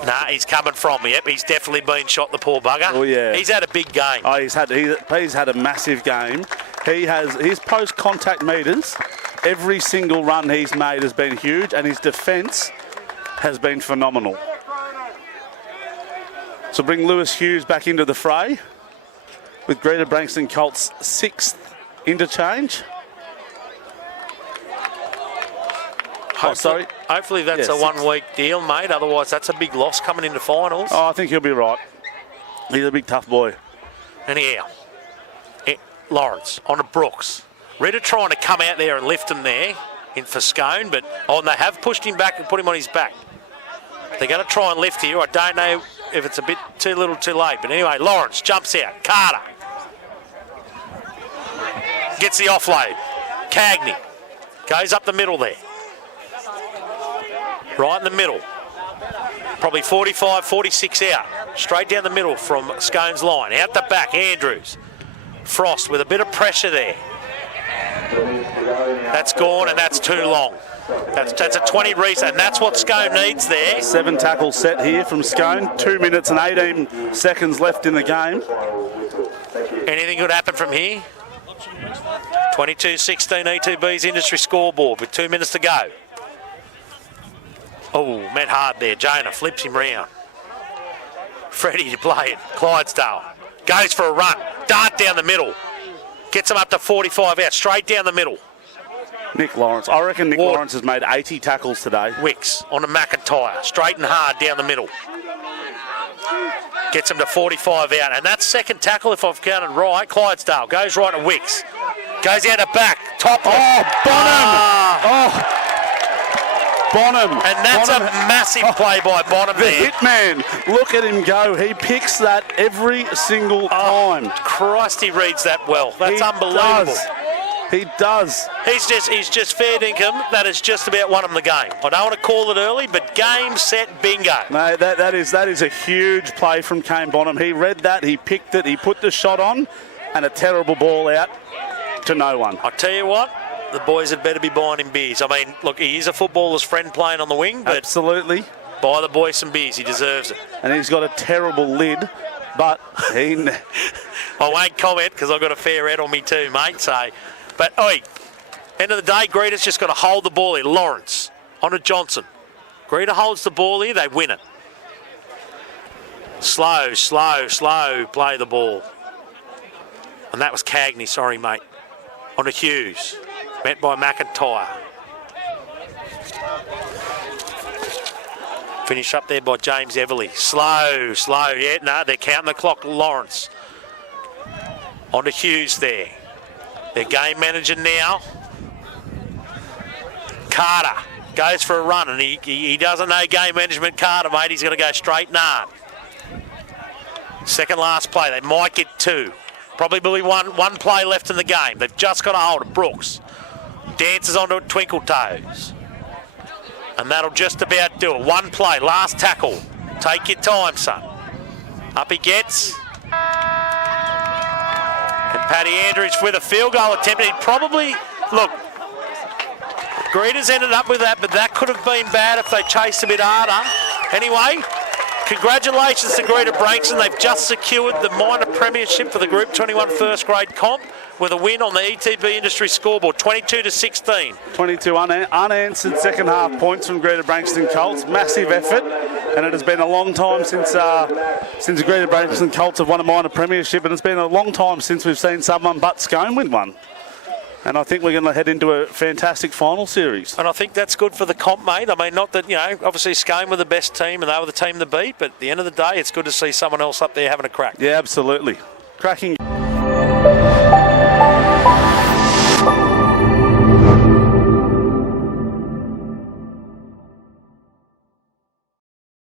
Nah, he's coming from me. Yep, he's definitely been shot, the poor bugger. Oh, yeah. He's had a big game. Oh, he's had a massive game. He has his post-contact meters. Every single run he's made has been huge, and his defence has been phenomenal. So bring Lewis Hughes back into the fray with Greta-Branxton Colts' 6th interchange. Hopefully that's a 1 week deal, mate. Otherwise, that's a big loss coming into finals. Oh, I think he'll be right. He's a big, tough boy. Anyhow, Lawrence onto Brooks. Rita trying to come out there and lift him there in for Scone, but and they have pushed him back and put him on his back. They're going to try and lift here. I don't know if it's a bit too little too late. But anyway, Lawrence jumps out. Carter gets the offload. Cagney goes up the middle there. Right in the middle. Probably 45, 46 out. Straight down the middle from Scone's line. Out the back, Andrews. Frost with a bit of pressure there. That's gone and that's too long. That's a 20 reset, and that's what Scone needs there. 7 tackle set here from Scone. 2 minutes and 18 seconds left in the game. Anything could happen from here. 22-16 E2B's industry scoreboard with 2 minutes to go. Oh, met hard there. Jonah flips him round. Freddie to play it. Clydesdale goes for a run. Dart down the middle. Gets him up to 45 out. Straight down the middle. Nick Lawrence. I reckon Nick Lawrence has made 80 tackles today. Wicks on a McIntyre. Straight and hard down the middle. Gets him to 45 out. And that's second tackle, if I've counted right. Clydesdale goes right to Wicks. Goes out the back. Topless. Oh, Bonham! Bonham. And that's a massive play by Bonham there. The hitman. Look at him go. He picks that every single time. Christ, he reads that well. That's unbelievable. He does. He's just fair dinkum. That is just about won him the game. I don't want to call it early, but game, set, bingo. No, that is a huge play from Kane Bonham. He read that, he picked it, he put the shot on, and a terrible ball out to no one. I tell you what, the boys had better be buying him beers. I mean, look, he is a footballer's friend playing on the wing, but absolutely. Buy the boy some beers. He deserves it. And he's got a terrible lid, but he... I won't comment because I've got a fair head on me too, mate. So, but end of the day, Greta's just got to hold the ball here. Lawrence onto Johnson. Greta holds the ball here, they win it. Slow play the ball. And that was Cagney, sorry, mate. Onto Hughes. Met by McIntyre. Finish up there by James Everly. Slow. Yeah, no, they're counting the clock. Lawrence. Onto Hughes there. Their game manager now, Carter, goes for a run, and he doesn't know game management, Carter, mate. He's going to go straight nard. Second last play. They might get two. Probably one play left in the game. They've just got a hold of Brooks. Dances onto it, Twinkle Toes. And that'll just about do it. One play, last tackle. Take your time, son. Up he gets. And Paddy Andrews with a field goal attempt. He'd probably, look, Greta's ended up with that, but that could have been bad if they chased a bit harder. Anyway, congratulations to Greta-Branxton. They've just secured the minor premiership for the Group 21 first grade comp with a win on the ETB Industry scoreboard, 22-16. 22 unanswered second half points from Greta-Branxton Colts. Massive effort, and it has been a long time since Greta-Branxton Colts have won a minor premiership, and it's been a long time since we've seen someone but Scone win one. And I think we're going to head into a fantastic final series. And I think that's good for the comp, mate. I mean, not that, obviously Scone were the best team and they were the team to beat, but at the end of the day, it's good to see someone else up there having a crack. Yeah, absolutely. Cracking.